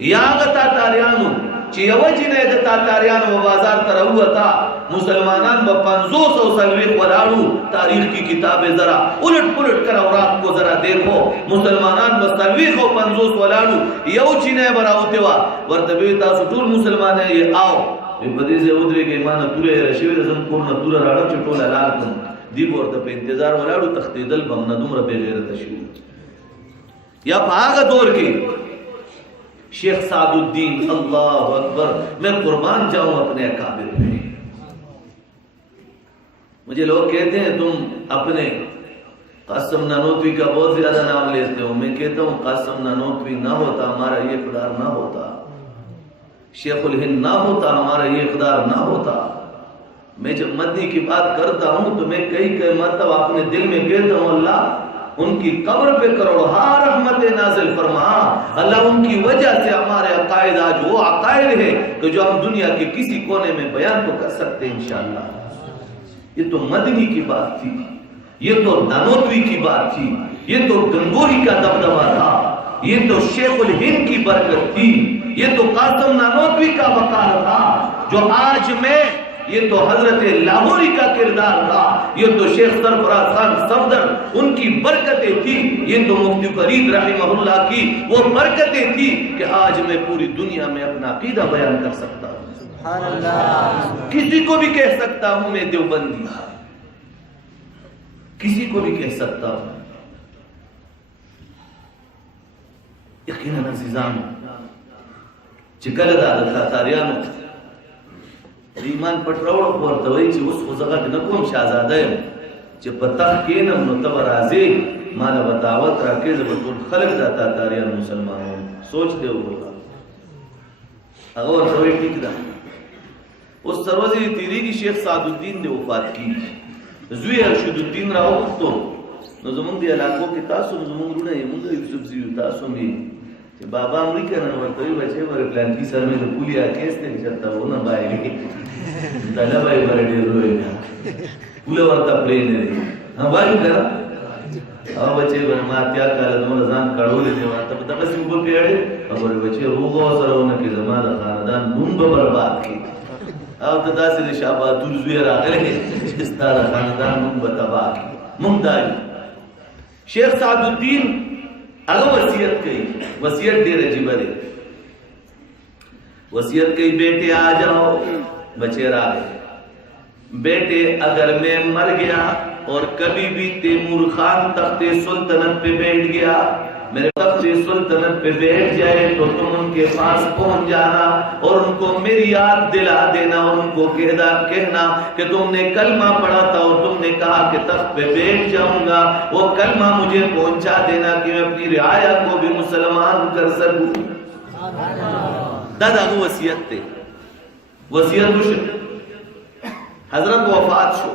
यागता तारियानो चियवजी ने द तारियानो बाजार तरहुता मुसलमानान ब 500 सलवे वराड़ू तारीख की किताबें जरा उलट पुलट कर औरात को जरा देखो मुसलमानान ब सलवे को 500 वराड़ू यवजी ने बराउतेवा वर्तबे तासु टूल मुसलमान है ये आओ ये बदी से उधरे के ईमान तुरे रशिवे रजम पूर्ण तुरा राड़ा चटोला लाल तुम दीप और पे इंतजार वराड़ू तख्तीदल बमना दुमरा बेगैरत शू या भाग दौर के शेख सादुद्दीन अल्लाह अकबर मैं कुर्बान जाऊं अपने अकाबिर पे। मुझे लोग कहते हैं तुम अपने कासिम नानोतवी का बहुत ज्यादा नाम लेते हो, मैं कहता हूं कासिम नानोतवी ना होता हमारा ये इक़्तिदार ना होता, शेखुल हिंद ना होता हमारा ये इक़्तिदार ना होता। मैं जब मदनी की बात करता हूं तो मैं कई मतलब अपने दिल में कहता हूं अल्लाह उनकी कब्र पे करोड़ों रहमत नाज़िल फरमा, अल्लाह उनकी वजह से हमारे अकायद आज वो अकायद है कि जो हम दुनिया के किसी कोने में बयान तो कर सकते हैं इंशाअल्लाह। ये तो मदनी की बात थी, ये तो नानोतवी की बात थी, ये तो गंगोही का दबदबा था, ये तो शेखुल हिंद की बरकत थी, ये तो कासिम नानोतवी का वकार था जो आज मैं, ये तो हजरत लाहौरी का किरदार था, ये तो शेख सरफराज खान सफदर उनकी बरकतें थी, ये तो मुफ्ती फरीद रहमहुल्लाह की वो बरकतें थी कि आज मैं पूरी दुनिया में अपना अकीदा बयान कर सकता हूँ, सुभान अल्लाह। किसी को भी कह सकता हूं मैं देवबंदी, किसी को भी कह सकता हूं। यकीनन अज़ीज़ान चिकलदा तारियानो ईमान पटरावड़ पोरतवई ची उस जगह नकोम शाहजादा चे पता के न मुतबराजे माला बतावत राके जबरदुल खलक दाता तारियान मुसलमानों सोच दे होगा अगर सवे ठीक दा उस सरवजी तीरी की शेख सादुद्दीन ने वफात की जुए अरशदुद्दीन राव तो न जमंग दिया लाखों के तासो जमंग रुना ये मुंगा यूसुफ जी तासो में कि बाबा अमेरिका न वर्तवी बचे मरे प्लान की सर में जो पुलिया केस ने चलता वो ना बाएगी दादा भाई बड़े रोए ना पुले वर्ता प्लेन है हां भाई करा अब बचे बर मात्या काल नोर जान कड़ोले देवा तब तब से ऊपर पेड़े और बचे रोगो सरवना के जमाना खानदान मुंब बर्बाद की अब तो दास शाबा दुर्जुएर आ गए इस तरह खानदान मुंब तबाह की मुमताज शेख सादुद्दीन अगर वसीयत दे रही बरे वसीयत कही बेटे आ जाओ बचे रहा बेटे अगर मैं मर गया और कभी भी तैमूर खान तख्ते सुल्तानत पे बैठ गया, मेरे तख्ते सुल्तानत पे बैठ जाए तो तुम उनके पास पहुंच जाना और उनको मेरी याद दिला देना और उनको कहना कि तुमने कलमा पढ़ा था और तुमने कहा कि तख्त पे बैठ जाऊंगा, वो कलमा मुझे पहुंचा देना कि मैं अपनी रियाया को भी मुसलमान कर सकूं। दादा को वसीयत थे, वसीयत हजरत वफात शो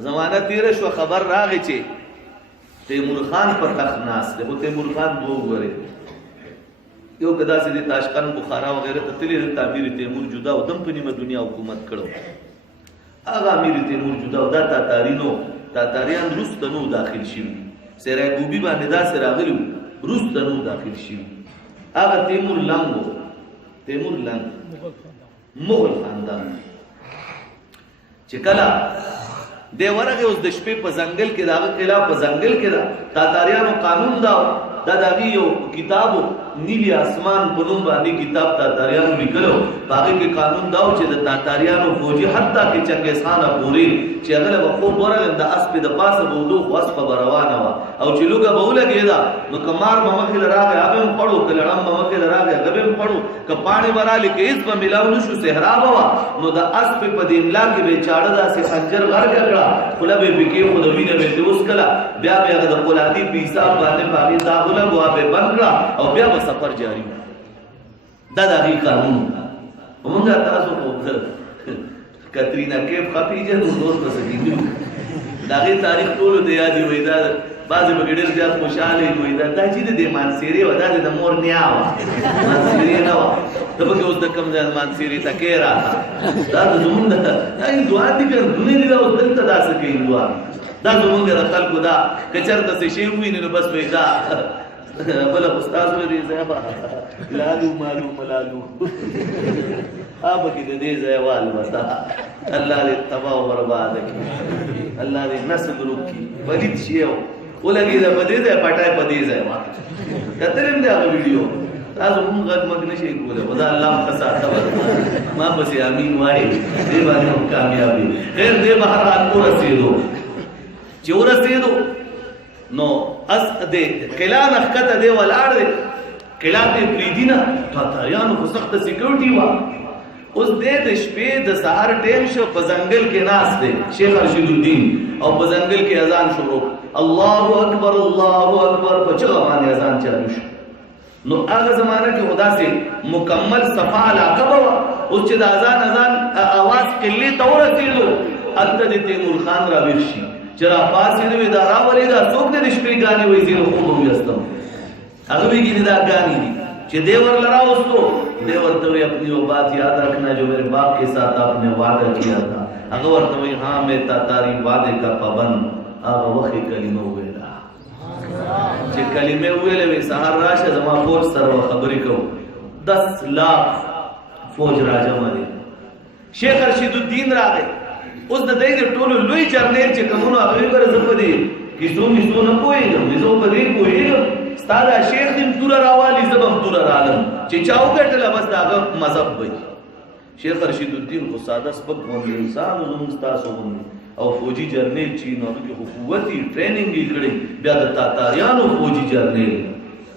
जमाना तेरे शो खबर रागे चे तैमूर खान पर तख्त नास थे। वो तैमूर खान दो गुरे यो गदा से ताशकन बुखारा वगैरह ततली तामीर तैमूर जुदा उदम पनी में दुनिया हुकूमत करो आगा अमीर तैमूर जुदा उदा तातारीनो तातारियान रुस्तनु दाखिल शिव सेरा गुबी बानेदा से रागलू रुस्तनु दाखिल शिव आगा तैमूर लंग मुगल खानदान चिकला देवरा के उस दशपे पजंगल के दाग किला पजंगल के दा तातारियानो कानून दाव दादावी यो किताबो नीली आसमान पनुम बानी किताब तातारियानो निकलो बाकी के कानून दाव चे तातारियानो फौजी हत्ता के चंगेज खान पूरी चे अगले वको बोरा द अस्पे द पास बोदो वास पर रवाना वा औ चिलुगा बहुला गेदा नो कमार ममखिल रागे आबे पड़ो कलड़म ममखिल रागे गबे पड़ो क पानी वराली के इस पर मिलाउनु छु से हराबवा नो द अस्पे पदिमला के बेचाड़दा से खंजर घर गड़ा खुलबे बिके खुदवी ने बे दोस कला ब्या ब्या द कोलाती पीसा बाने पानी दागुला वो आबे बनला और ब्या सफर जारी दादा ही कानून मंगा तासो को कतरीना के खफीजे दोस्त बसगी दागे तारीख तोलो दे याद हुई दा بعضې به ډېر زیات خوشحاله وي دا چې د دې مانسیرې وه دا د مور نیا وه مانسیرې نه وه ته پکې اوس د کوم ځای مانسیرې تکې راته دا د زمونږ دا هندوان دي که هندونه دي دا اوس دلته داسې کوي هندوان دا زمونږ د خلکو دا که چېرته څه شی وویني نو بس به دا بله خو ستاسو دې ځای به لالو مالو ملالو پکې د دې ځای والبته الله دې تباه او برباده کړي الله دې نسل ورک کړي پلید شي ولګېده په دې ځای پټای په دې ځای کتلی م دی هغه ویډیو تاسو هم غږ مږ نه شئ کولی خو دا الله م ښه ساته ما پسې امین وایي دې باندې هم کامیاب وي خیر دې بهرحال ورسېدو چې ورسېدو نو اس دې قلعه نه ښکته دی ولاړ دی قلعه ته یې پرېږدي نه تاتاریانو خو سخته سیکورټي وه اوس دې د شپې د سهار ټیم شو په ځنګل کې ناست دی شیخ رشید الدین او په ځنګل کې اذان شروع الله اکبر په چغه باندې اذان چالو شو نو هغه زمانه کې خدا سے مکمل صفا علاقه وه اوس چې د اذان اواز قلې ته ورسېدو هلته د تیمور خان راویښ شي چې راپاڅېد وې دا راولېده څوک دی د شپې ګانې وایي زه خوب هم ویستم هغه وی ګینې دا ګانې دي چې دې ورله راوستو دې ورته وی اپنی وہ بات یاد رکھنا جو میرے باپ کے ساتھ آپ نے وعدہ کیا تھا هغه ورته وی ہاں میں تاری وعدے کا پابند هغه وخت کلمه وویله چې کلمه وویلې وی سهار راشه زما فوج سره خبرې کوو 10 لاک فوج راجمع دي شیخ رشید الدین راغی اوس د دې ټولو لوی جرنیل چې کومو هغه ور زپه دي کیسو میسو نه پوهېږم زه په دې پوهېږم ستا دا شیخ دې توره راوالي زه به هم توره رالم چې چا وګټله بس د هغه مذهب وي شیخ رشید الدین خو ساده سپک غوندې انسان و زموږ ستاسو غوندې او فوجي جرنیل چې نو هغه کې خو قوت یې ټریننګ یې کړی بیا د تاتاریانو فوجي جرنیل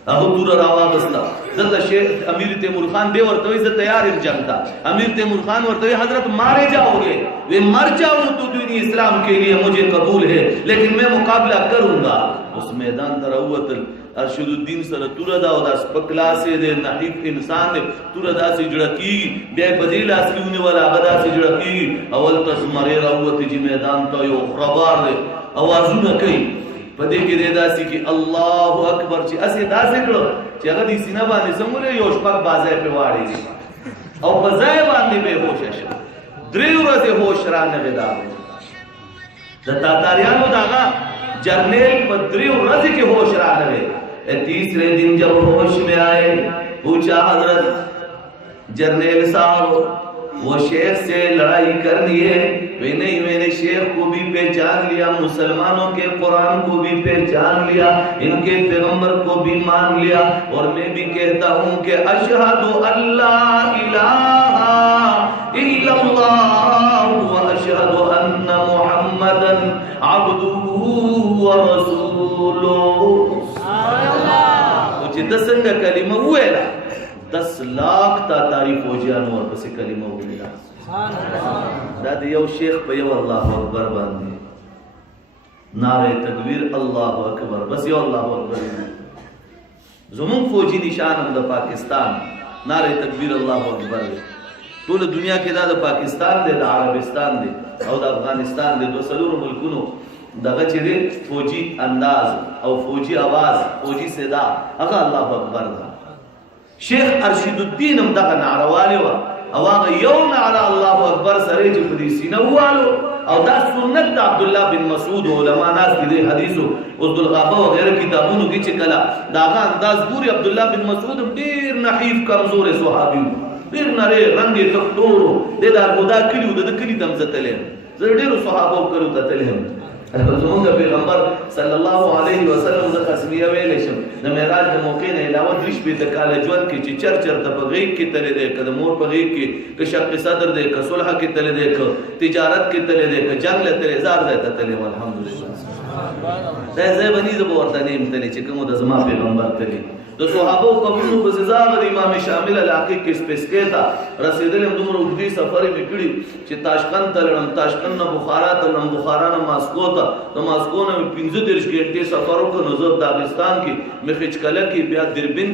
هغه توره راواغسته دلته شیخ امیر تیمور خان دې ورته وایي زه تیار یم جنگ ته امیر تیمور خان ورته وایي حضرت مارے جاؤ گے وہ مر جاؤں تو دین اسلام کے لیے مجھے قبول ہے لیکن میں مقابلہ کروں گا اس میدان ته راووتل ارشد الدین سره توره ده او دا سپک لاسې دی نحیف انسان دی توره داسې جوړه کېږي بیا یې په دې لاس کې ونیول هغه داسې جوړه کېږي اول ته زمرې راووتې چې میدان ته یو خربار دی اوازونه کوي په دې کې دی داسې کې الله اکبر چې هسې داسې کړه چې هغه دې سینه باندې څنګه یو شپږ بازی پرې واړېږي او په ځای باندې بې هوشه شو 3 ورځې هوش رانغی دا د تاتاریانو د هغه جرنیل په 3 ورځې کې ہوش راغی تیسرے دن جب ہوش میں آئے پوچھا حضرت جرنیل صاحب وہ شیخ سے لڑائی کرنی ہے وہ نہیں میں نے شیخ کو بھی پہچان لیا مسلمانوں کے قرآن کو بھی پہچان لیا ان کے پیغمبر کو بھی مان لیا اور میں بھی کہتا ہوں کہ اشہد اللہ الہ الا اللہ واشہد ان محمدا عبدہ ورسولہ چې د څنګه کلمه وویله 10 لاک تاتاری فوجیانو ورپسې کلمه وویله دا د یو شیخ په یو الله اکبر باندې نعره تکبیر الله اکبر بس یو الله اکبر زمونږ فوجي نشان هم د پاکستان نعره تکبیر الله اکبر ټول دنیا کې دا د پاکستان دی د عربستان دی او د افغانستان دی 2 ملکونو دغه چې دی فوجي انداز او فوجي आवाज فوجي صدا هغه الله اکبر ده شیخ ارشد الدین هم دغه نعره و او هغه یو نعره الله اکبر سره چې په دې سینه والو او دا سنت د عبد الله بن مسعود علما ناس دي حدیثو او الغابه او غیره کتابونو کې چې کلا داغه انداز ګوري عبد الله بن مسعود ډیر نحیف کمزور صحابي ډیر نری رنگ تختورو د خدا کلیو د کلی دم زتلې زه ډیرو صحابه کړو تتلې زمونږ پیغمبر صلی الله علیه وسلم د قسمیه ویلې شم د معراج د موقع نه علاوه 3 کاله ژوند کې چې چرچر ته په غیږ کې تللی دی که د مور په غیږ کې که شق صدر دی که صلح کې تللی دی که تجارت کې تللی دی که جنګ له تللی زار ځای ته تللی الحمدلله دا ځای به نه زه به ورته نه یم تللی چې کوم د زما پیغمبر تللی د صحابه قبرونو په سزا د امام شامل علاقه کې سپیسکې تا رسیدل هم دومره اوږدې سفر یې کړی چې تاشقند ته لاړم، تاشقند نه بخارا ته لاړم، بخارا نه ماسکو ته، د ماسکو نه 35 غنټې سفر وکړ نو زه داغستان کې مخچکله کې بیا دربین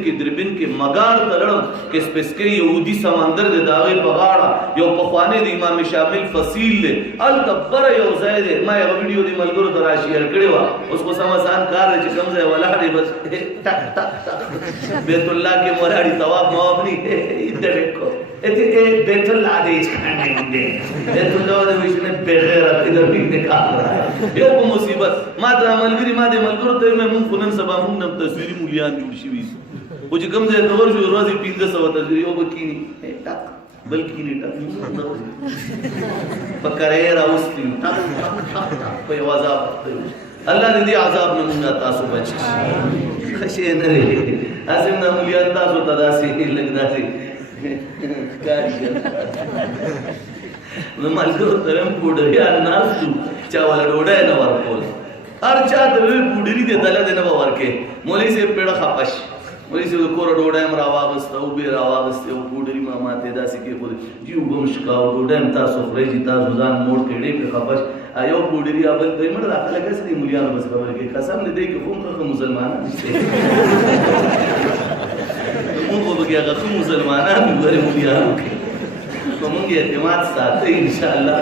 کې مګار ته لاړم کې سپیسکې یهودي سمندر د داغې په غاړه یو پخوانی د امام شامل فصیل دی الکبر یو ځای دی. ما یو ویډیو د ملګرو ته راشیر کړی و، اوس خو سم آسان کار دی چې کوم ځای ولاړ دی بس ټک ټک ټک بیت الله کې ولاړی طواف مواب نه ادھر کو بیت الله دې څنګه دی بیت الله دې وښنه بغیر ادھر دې کار یو په مصیبت ما د ملګرو ته مې مونږ نن سبا مونږ نم تصویري مولیان جوړ شي وي او چې کوم ځای ته ورشو ورځې 1500 تصویر یو بکینی ټک بلکې نه ټک پکړې راوستي ټک په یو عذاب الله دې عذاب نه مونږه تاسو بچي خشه نه لري اسیم نه مليان تاسو تداسي لګداسي کاری نو مالګو ترم پوډیا ناسو چا ولا ډوډۍ نه ورکول هر چا ته پوډری دې دله نه ورکه مولوی سي پیړه خپش مولوی سي کور ډوډۍ مر واغسته او به راوغسته او پوډری ما ماته داسي کې خو جیو ګمشکاو ډوډۍ تاسو خوري تاسو ځان موړ کړي په خپش ایو پوډری ابل دوی مړه راخله کسې مليانو بس خبر کې قسم نه دی کې کوم مسلمانان دي موږ وګیا غو مسلمانان غره مليانو کې کومه اعتماد ساتي ان شاء الله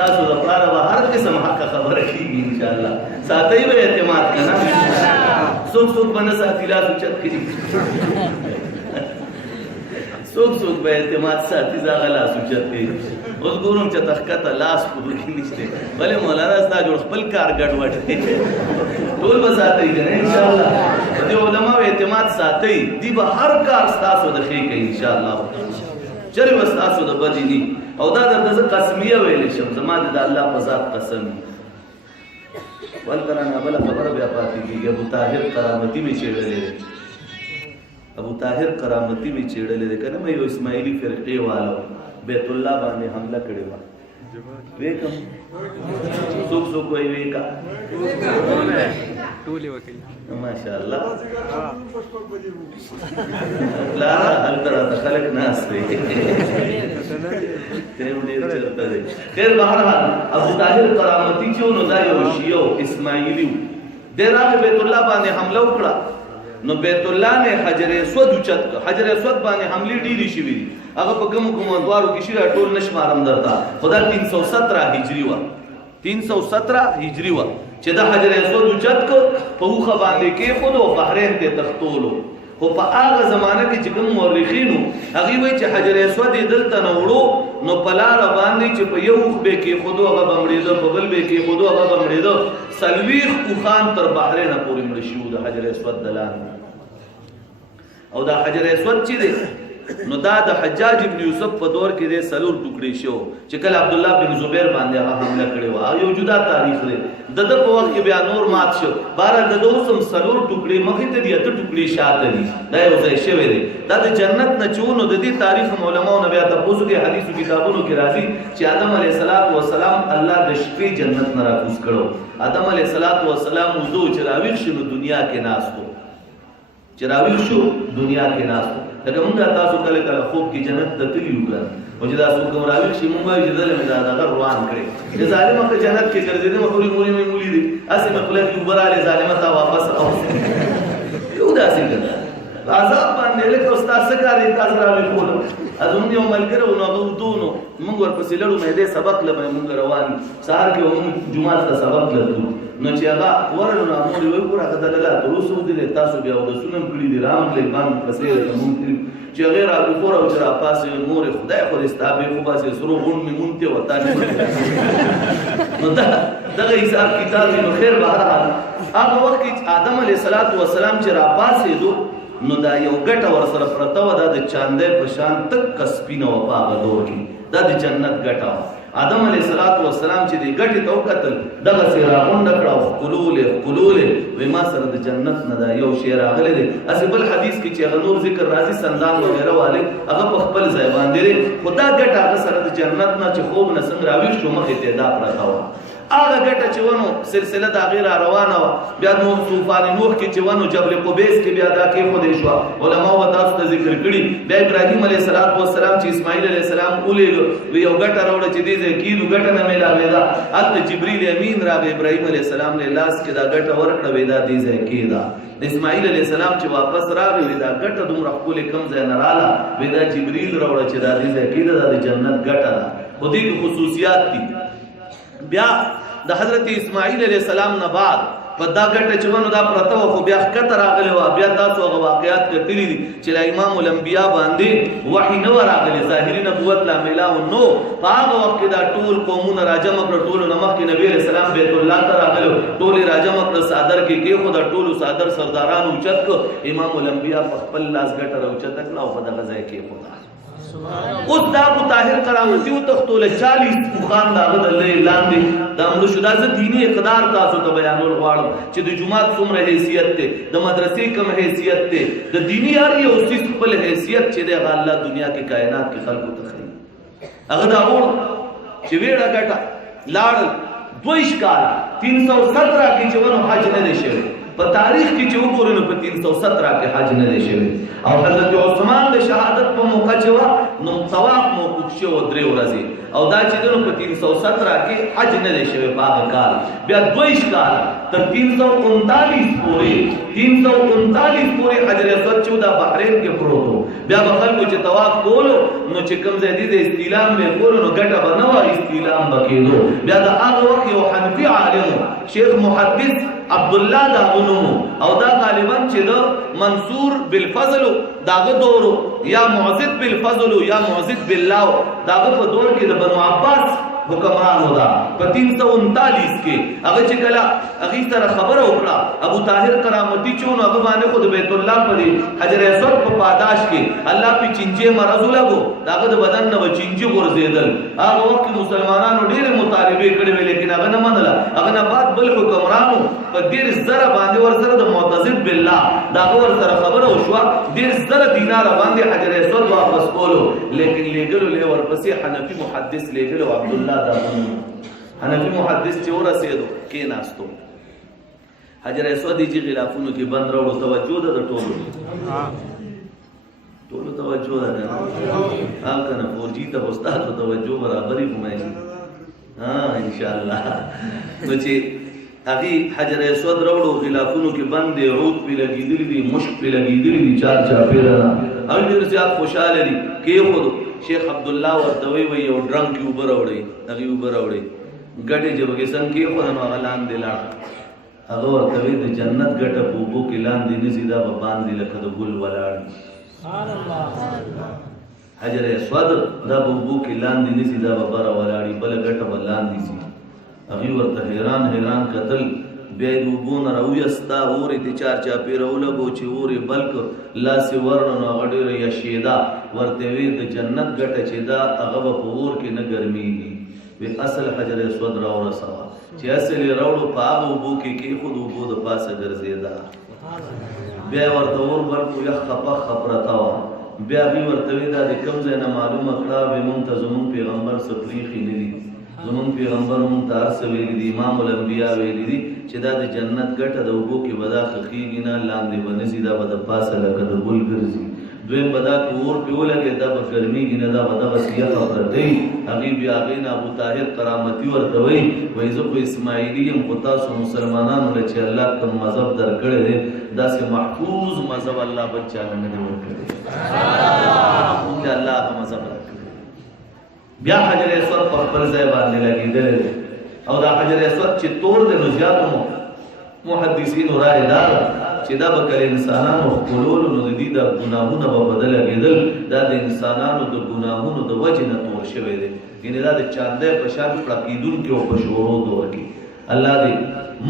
تاسو د پاره به هر قسم حق خبره کیږي ان شاء الله ساتي به اعتماد کنه څوک باندې ساتي لا چت کړي څوک به اعتماد ساتي زاغلا سوچت کوي اوس ګورم چې تخکته لاس په کې نشته بلې مولانا ستا جوړ خپل کار ګډوډ ټول به ساتي کنه ان شاء الله دې علماء اعتماد ساتي دی به هر کار تاسو د خې کوي ان شاء الله چرې وستاسو د بدی ني او دا د قسمیه ویلې شم زما د الله په ذات قسم ولکه نه بل خبره بیا پاتې کیږي ابو طاهر کرامتي می چیړلې کنه مې یو اسماعیلی فرقه والو بیت الله باندې حمله کړې و وېکم څوک وی وېکا ټولې وکړي ماشاءالله لا هل ترى خلق ناس دی خیر بهرحال ابو طاهر کرامتی چې نو دا یو شیعو اسماعیلی دراغه بیت الله باندې حمله وکړه نو بیت الله نه حجر اسود اوچت حجر اسود باندې حمله ډیری شي وی هغه په کوم دوارو کې شي ټول نشمارم درته خدا 317 هجری و 317 هجری و چې دا حجر اسود اوچت کو په خوخه باندې کې خود او بحرین ته تختولو خو په هغه زمانہ کې چې کوم مورخینو هغه وایي چې حجر اسود دلته نه وړو نو پلار باندې چې په یو خو به کې خود هغه بمړېدو په بل به کې خود هغه بمړېدو سلويخ او خان تر بحرین پورې مړ شو د حجر اسود دلان او دا حجر اسود چې دی نو دا د حجاج ابن یوسف په دور کې د سلور ټوکړي شو چې کله عبد الله بن زبیر باندې هغه حمله کړې و یو جدا تاریخ دی د په وخت کې بیا نور مات شو بهر د دوسم سلور ټوکړي مخې ته دي ته ټوکړي شاته دي دا یو ځای شوی دی دا د جنت نه چونو د دې تاریخ علماء نو بیا تاسو کې حدیثو کتابونو کې راځي چې آدم علیه السلام الله د شپې جنت نه راکوز کړو آدم علیه السلام وضو چې راویښ شو دنیا کې ناستو لکه موږ تاسو کله خوب کې جنت ته تللو کړه او چې تاسو کوم راوي شي موږ وایو چې دلته دا روان کړي چې ظالم په جنت کې ګرځېدل مخوري مولي دي اسې مخلک یو براله ظالم ته واپس او یو داسې کړه عذاب باندې له استاد سکاري تاسو راوي کول اذن یو ملګرو نو دونو موږ ورپسې لړو مې دې سبق لمه موږ روان سهار کې موږ جمعه ته سبق لرو نو چې هغه ورنو نو موږ وی ګور هغه دلاله تاسو دې تاسو بیا ورسونم کړی دي رام له باندې پسې موږ چې غیر ابو فور او چر پاسه نور خدای خو دې ستابه خو باسه سرو غون می مونته وتا نو دا حساب کتاب نو خیر بهرحال هغه وخت کې آدم علیه السلام چې را پاسه دو نو دا یو ګټه ور سره پرته و دا د چاندې په شان تک کسبینه و پاغه دور کې دا د جنت ګټه آدم علیه السلام چې دی ګټه تو قتل دغه سره غونډه کړه قلوله و ما سره د جنت نه دا یو شی راغلی دی اسی بل حدیث کې چې غنور ذکر راځي سندان وغیرہ والے هغه په خپل ځای باندې خدا ګټه هغه سره د جنت نه چې خوب نه څنګه راوي شو مخې ته دا پرته و هغه ګټه چې ونو سلسله د هغې را روانه وه بیا نو طوفان نوح کې چې ونو جبل قبیس کې بیا دا کېښودی شوه علماو به تاسو ته ذکر کړي بیا ابراهیم علیه السلام چې اسماعیل علیه السلام ولېږه وی یو ګټه راوړه چې دې ځای کېږدو ګټه نه میلاوېده هلته جبریل امین راغی ابراهیم علیه السلام له لاس کې دا ګټه ورکړه وی دا دې ځای کېږده اسماعیل علیه السلام چې واپس راغی وی دا ګټه دومره ښکلې کوم ځای نه راله وی دا جبریل راوړه چې دا دې ځای کېږده دا د جنت ګټه ده خو دې کې خصوصیات دي بیا د حضرت اسماعیل علیه السلام نه بعد په دا ګټه چې ونو دا پرته وه خو بیا ښکته راغلې وه بیا تاسو هغه واقعات کتلي دي چې له امام الانبیا باندې وحي نه وه راغلې ظاهري نبوت لا میلاو نو په هغه وخت کې دا ټول قومونه راجمع کړه ټولو نه مخکې نبي علیه السلام بیت الله ته راغلو ټول یې راجمع کړه څادر کې کېښوده ټولو څادر سرداران اوچت کړه امام الانبیا په خپل لاس ګټه راوچته کړه او په دغه ځای کېښوده اوس دا ابو طاهر کرامتي وتښتوله 40 پوخان د هغه د لرې لاندې دا مړه شو دا زه دیني اقدار تاسو ته بیانول غواړم چې د جومات څومره حیثیت دی د مدرسې کم حیثیت دی د دیني هر یو څیز خپل حیثیت چې دی هغه الله دنیا کې کائنات کې خلکو ته ښیي هغه دا وړ چې ویړه ګټه لاړل 22 کاله 317 کې چې ونو حج نه دی شوی په تاریخ کې چې وګورئ نو په 317 کې حج نه دی شوی او حضرت عثمان د شهادت په موقع چې وه نو طواف موقوف شو 3 ورځې او دا چې دی نو په 317 کې حج نه دی شوی په هغه کال بیا 22 کاله تر 339 پورې حجر اسود چې دا بحرین کې پروت و بیا به خلکو چې طواف کولو نو چې کوم ځای دی د استیلام به کولو نو ګټه به نه وه استیلام به کېدو بیا د هغه وخت یو حنفي عالم شیخ محدث عبدالله دا غنومو او دا غالبا چې د منصور بالفضل داغه دورو یا معزد بالفضل یا معزد بالله داغه په دور کې د بنو عباس حکمران ودا په 339 کې هغه چې کله هغه سره خبره وکړه ابو طاهر کرامتي چون هغه باندې خود بیت الله په حجر اسود په پاداش کې الله په چنجه مرض لګو داغه د بدن نه چنجه ورزیدل هغه وخت مسلمانانو ډېر مطالبه کړې وې لیکن هغه نه منله هغه نه بعد بل حکمرانو په ډېر زره باندې ورسره د معتزد بالله داغه ورسره خبره وشوه ډېر زره دینار باندې حجر اسود واپس کولو لیکن لګلو له ورپسې حنفي محدث لګلو عبدالله حنفي محدث چې ورسېدو کېناستو حجر اسود چې غلافونو کې بند راوړو توجه ده د ټولو توجه ده هم کنه فوجي ته استاد توجه برابرې کومای ان شاء الله نو چې هغه حجر اسود راوړو غلافونو کې بند دي عود په لګیدلې دي مشک په لګیدلې دي چار پیرا او ډېر زیات خوشاله دي کې خود شیخ عبد الله ورته وی یو ډرنګ کې اوبه راوړي هغه اوبه راوړي ګټه جوګې څنګه کې خو نو هغه لاندې لاړ هغه ورته وی د جنت ګټه په اوبو کې لاندې نه سیدا په باندې لکه د ګل ولاړ سبحان الله حجر اسود دا په اوبو کې لاندې نه سیدا په بار ولاړی بل ګټه ولاندې سي هغه ورته حیران قتل بیا د اوبو نه راویستا اورې د چار پیرو لګو چې اورې بلک لاس ورن نو هغه ډېره یشیدا ورته وی د جنت ګټه چې دا هغه په اور کې نه ګرمېږي وی اصل حجر اسود راورسوه چې اصل یې راوړو په هغه اوبو کې خود اوبو د پاسه ګرځېده بیا ورته اور بلکو یخ خپه پرته وه بیا هغې ورته وی دا د کوم ځای نه معلومه کړه وی مونږ ته زمونږ پیغمبر څه پرېښي نه دي زمونږ پیغمبر مونږ ته هر څه ویلي دي امام الانبیا ویلي دي چې دا د جنت ګټه د اوبو کې به دا ښخېږي نه لاندې به نه ځي دا به د پاسه لکه د ګل ګرځي دویم به دا که اور پې ولګې دا به ګرمېږي نه دا به دغسې یخه پرته وي هغې بیا هغې نه ابو طاهر کرامتي ورته وایي وایي زه خو اسماعیلي یم خو تاسو مسلمانانو له چې الله کوم مذهب درکړی دی داسې محفوظ مذهب الله بل چا نه دی ورکړی چې الله هغه مذهب راکړی بیا حجر اسود په خپل ځای باندې لګېدلی دی او دا حجر اسود چې تور دی نو زیاتو محدثینو رایې دا ده چې دا به کله انسانانو ښکلولو نو د دې دا ګناهونه به بدل لګېدل دا د انسانانو د ګناهونو د وجې نه تور شوی دی یعنې دا د چاندی په شان پړقېدونکي او په شورو دور کې الله دې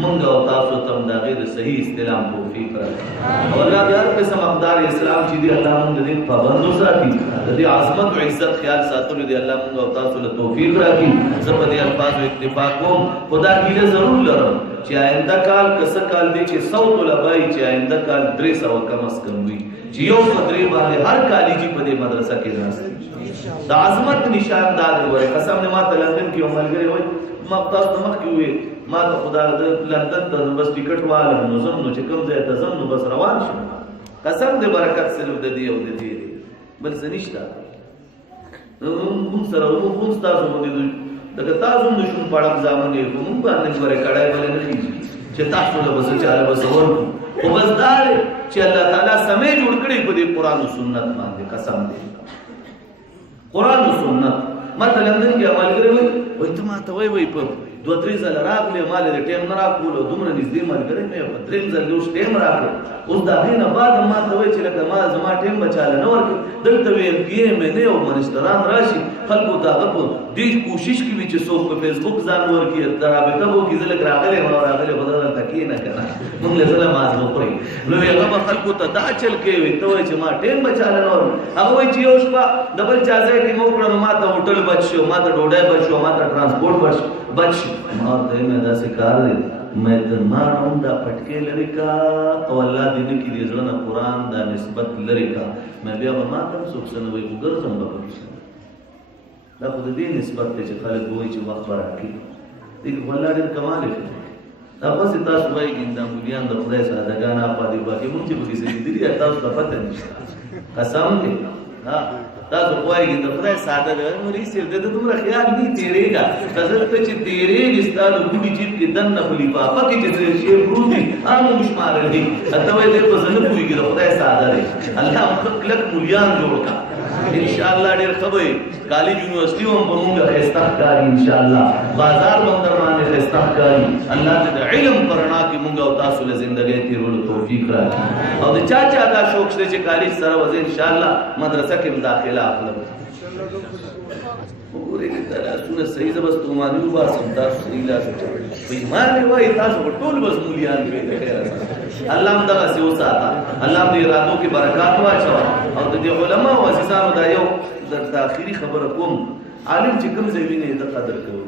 موږ او تاسو ته هم د هغې د صحیح استلام توفیق راکړي او الله د هر قسم اقدار اسلام چې دي الله موږ د دې پابند وساتي د دې عظمت او عزت خیال ساتلو دې الله موږ او تاسو له توفیق راکړي زه په دې الفاظو اکتفا کوم خو دا هیله ضرور لرم چې آینده کال که څه کال دی چې 100 طلبه وي چې آینده کال 300 کم از کم وي چې یو په درې باندې هر کالجي په دې مدرسه کې ناست د عظمت نشان دا دی. ګوره قسم دې ما ته لندن کې یو ملګری وایي ما تاسو ته مخکې وویل ما ته خو دا د لندن ته بس ټکټ والم نو ځم نو چې کوم ځای ته ځم نو بس روان شم. قسم دې برکت صرف د دې او د دې دی بل څه نشته. موږ سره موږ ستاسو باندې دغه تاسو هم نشو پړم ځامن یې کوم باندې ګوره کړای بل نه کیږي چې تاسو له بس چاله بس ورکو خو بس دا چې الله تعالی سمې جوړ کړی په دې قران او سنت باندې. قسم دې قران او سنت مثلا لندن کې عمل کړی وای ته ما ته وای په 2-3 ځله راغلی مال دې ټیم نه راکول او دومره نږدې ملګری مې په 3 ځله اوس ټیم راغلی اوس دا غینه بعد ما ته وای چې لکه ما زما ټیم بچاله نه ورکړي دلته ویم کې مې نه او منستران راشي خلکو ته غو دې کوشش کوي چې څوک په فیسبوک ځان ورکړي درابطه وو کې ځل راغلی او راغلی بدل تکې نه کنه موږ له ځله ما زو پرې نو هغه خلکو ته دا چل کې وي ته وای چې ما ټیم بچاله نه ورکړي هغه وای چې اوس په ډبل چا ځای کې مو کړو ما ته هوټل بچو ما ته ډوډۍ بچو ما ته ترانسپورت بچو ما ته مې دا کار دی میں درمان دا پټکې لري کا او الله دې کې دې ځړنه قران دا نسبت لري کا مې بیا به ما ته څوک څنګه وي وګرځم به دا خو دې نسبت ته چې خلک وایي چې وخت راکې دې والله دې کمال دی دا پس تاسو وایي ګنده مليان د خدای سادهګان په دې باندې مونږ چې به دې تاسو ته پته نشته قسم دې ها تاسو وایي د خدای ساده دی موري سي د دومره خیال نه تیریږي تاسو ته چې تیریږي ستاسو ګوډي جیب کې دنه خلی پاپا کې چې شی پروتي هغه مشمار دي اته وایي د پسنه کویږي د خدای ساده دی الله مخلق مليان جوړ کا ان شاء الله ډېر خبرې کالج یونیورسيټي هم په موږ استحقاقي ان شاء الله بازار هم در باندې استحقاقي الله دې د علم پرنا کې موږ او تاسو له ژوندۍ تیرولو توفیق راکړي او د چا دا شوق شته چې کالج سره وځي ان شاء الله مدرسه کې داخله اخلم وګورئ دا لاسونه صحیح زبست مانو واسم تاسو صحیح لاسو په ایمان وای تاسو ټول بس مولیان به د خیر الله هم دا سيو ساته الله دې راتو کې برکات واچو او د علماء او عزیزانو دا یو د تاخيري خبره کوم عالم چې کوم ځای ویني د قدر کوي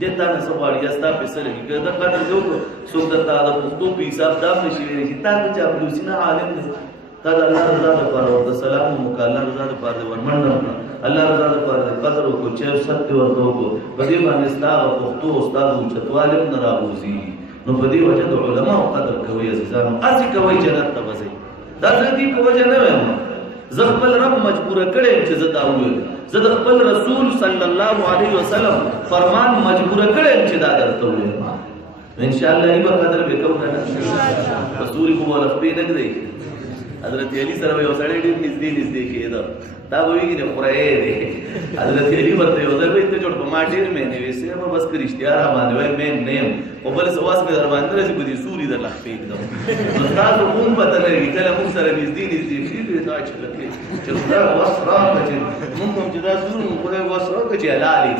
دته نه سوال یاستا په سره کې دا قدر جو څوک د تا د پښتو په حساب دا نشي ویل چې تاسو چې ابلوسینا عالم دا الله رضا لپاره او د سلام او مکالمه رضا لپاره ورمنډه الله رضا لپاره قدر او چې ست ورته کو په دې باندې اسلام او پښتو استاد او چتوالم نه راوځي نو په دې وجه د علماء قدر کوي عزیزانو اسی کوي جنت ته وځي دا دې په وجه نه وایم زه خپل رب مجبور کړم چې زه دا ووایم زه د خپل رسول صلی الله علیه وسلم فرمان مجبور کړم چې دا درته ووایم ان شاء الله یې په قدر به کوم نه رسول کو ولا په نه دی حضرت علی سره یو سړی ډیر نږدې کېده دا وایي نه قرآن دی حضرت علی ورته یو ځای ته جوړ په ما ډیر مې نه ویسه ما بس کرشتیا را باندې وای مې نیم او بل سواس مې در باندې راځي په دې سوري در لخ پیډ نو تاسو کوم پته لري کله موږ سره نږدې دې دا چې لکه چې دا وسره چې موږ چې دا سوري موږ په وسره کې حلالي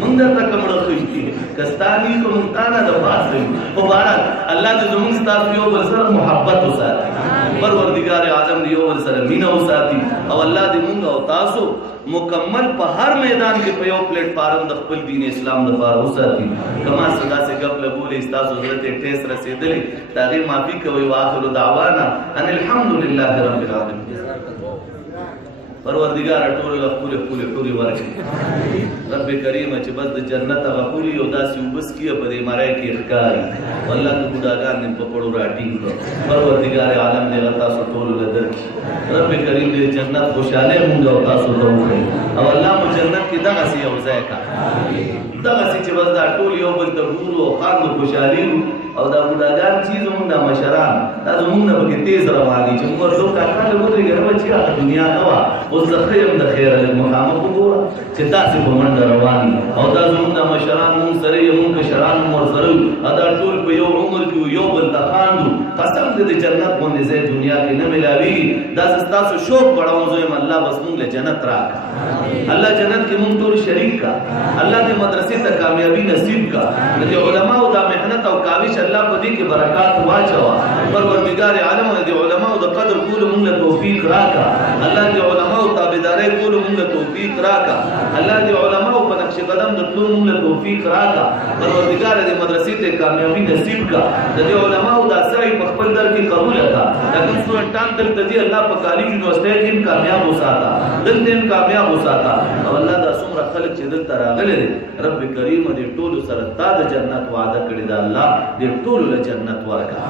موږ درته کوم راخېږي کستاني کوم تانا د واسه مبارک الله دې زموږ تاسو یو بل سره محبت وساتي پروردگار اعظم دی او سره مینا وساتي او الله دې موږ او تاسو مکمل په هر میدان کې په یو پلیټ فارم د خپل دین اسلام د فار وساتي کما صدا سے غفل بولې تاسو حضرت ټیس رسیدلې تاغي معافي کوي واخر دعوانا ان الحمد لله رب العالمین پروردگار ټول خپل خوري ورکړي رب کریم چې بس د جنت غفوري او داسې وبس کیه په دې مړای کې ښکاری والله د ګډاګان نه په پړو راټینګ پروردگار عالم دې تاسو ټول له درکړي رب کریم دې جنت خوشاله مونږ او تاسو ته وکړي او الله مو جنت کې دغه سي او ځای کا دغه سي چې بس دا ټول یو بل ته ګورو او خاطر خوشالي او دا ګډاګان چیز مونږ د مشران دا زمونږ نه به تیز رواني چې موږ ورته کاکا له ودرې ګرځي چې دنیا نوا او زخیم د خیر له مخامخ وګوره چې تاسو په منډه رواني او دا زموږ د مشران مون سره یو مون کشران مور سره دا ټول په یو عمر کې یو بل تخاندو قسم دې جنت باندې زه دنیا کې نه ملاوي دا تاسو شوق بڑاو زم الله بس مونږ له جنت راکا الله جنت کې مونږ ټول شریک کا الله دې مدرسې ته کامیابی نصیب کا دې علماء او د مهنت او کاوش الله په دې کې برکات واچوا پروردگار عالم دې علماء او د قدر کول مونږ له توفیق راکا الله دې علماء او تابعداري کول مونږ له توفیق راکا الله دې علماء په نقش قدم د ټول مونږ له توفیق راکا پروردگار دې مدرسې ته کامیابی نصیب کا دې علماء او د سعی په خپل در کې قبول کا لکه سورتان دلته دې الله په کالج یونیورسيټي کې کامیاب وساته دلته هم کامیاب وساته او الله دا څومره خلک چې دلته راغلي دي رب کریم دې ټولو سره تا د جنت وعده کړې ده الله دې ټولو له جنت ورکړه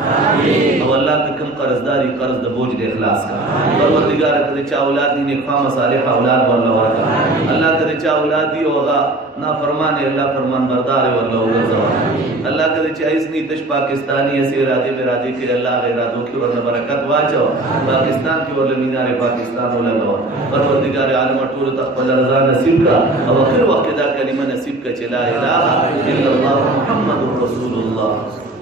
او الله که کوم قرضداري قرض د بوج دې اخلاص کړه پروردګار کړي چې اولاد دې نیک فهم صالح اولاد ورله ورکړه الله کړي چې اولاد دې هغه نافرمان الله فرمان بردار ورله وګرځوا الله کړي چې ایسنی تش پاکستانی اسې ارادې به ارادې کې الله غیراتو کې ورله برکت واچو پاکستان کې ورله مینار پاکستان ولګو پروردگار عالم ټول تخپل رضا نصیب کا او اخر وخت دا کلمه نصیب کا چې لا اله الا الله محمد رسول الله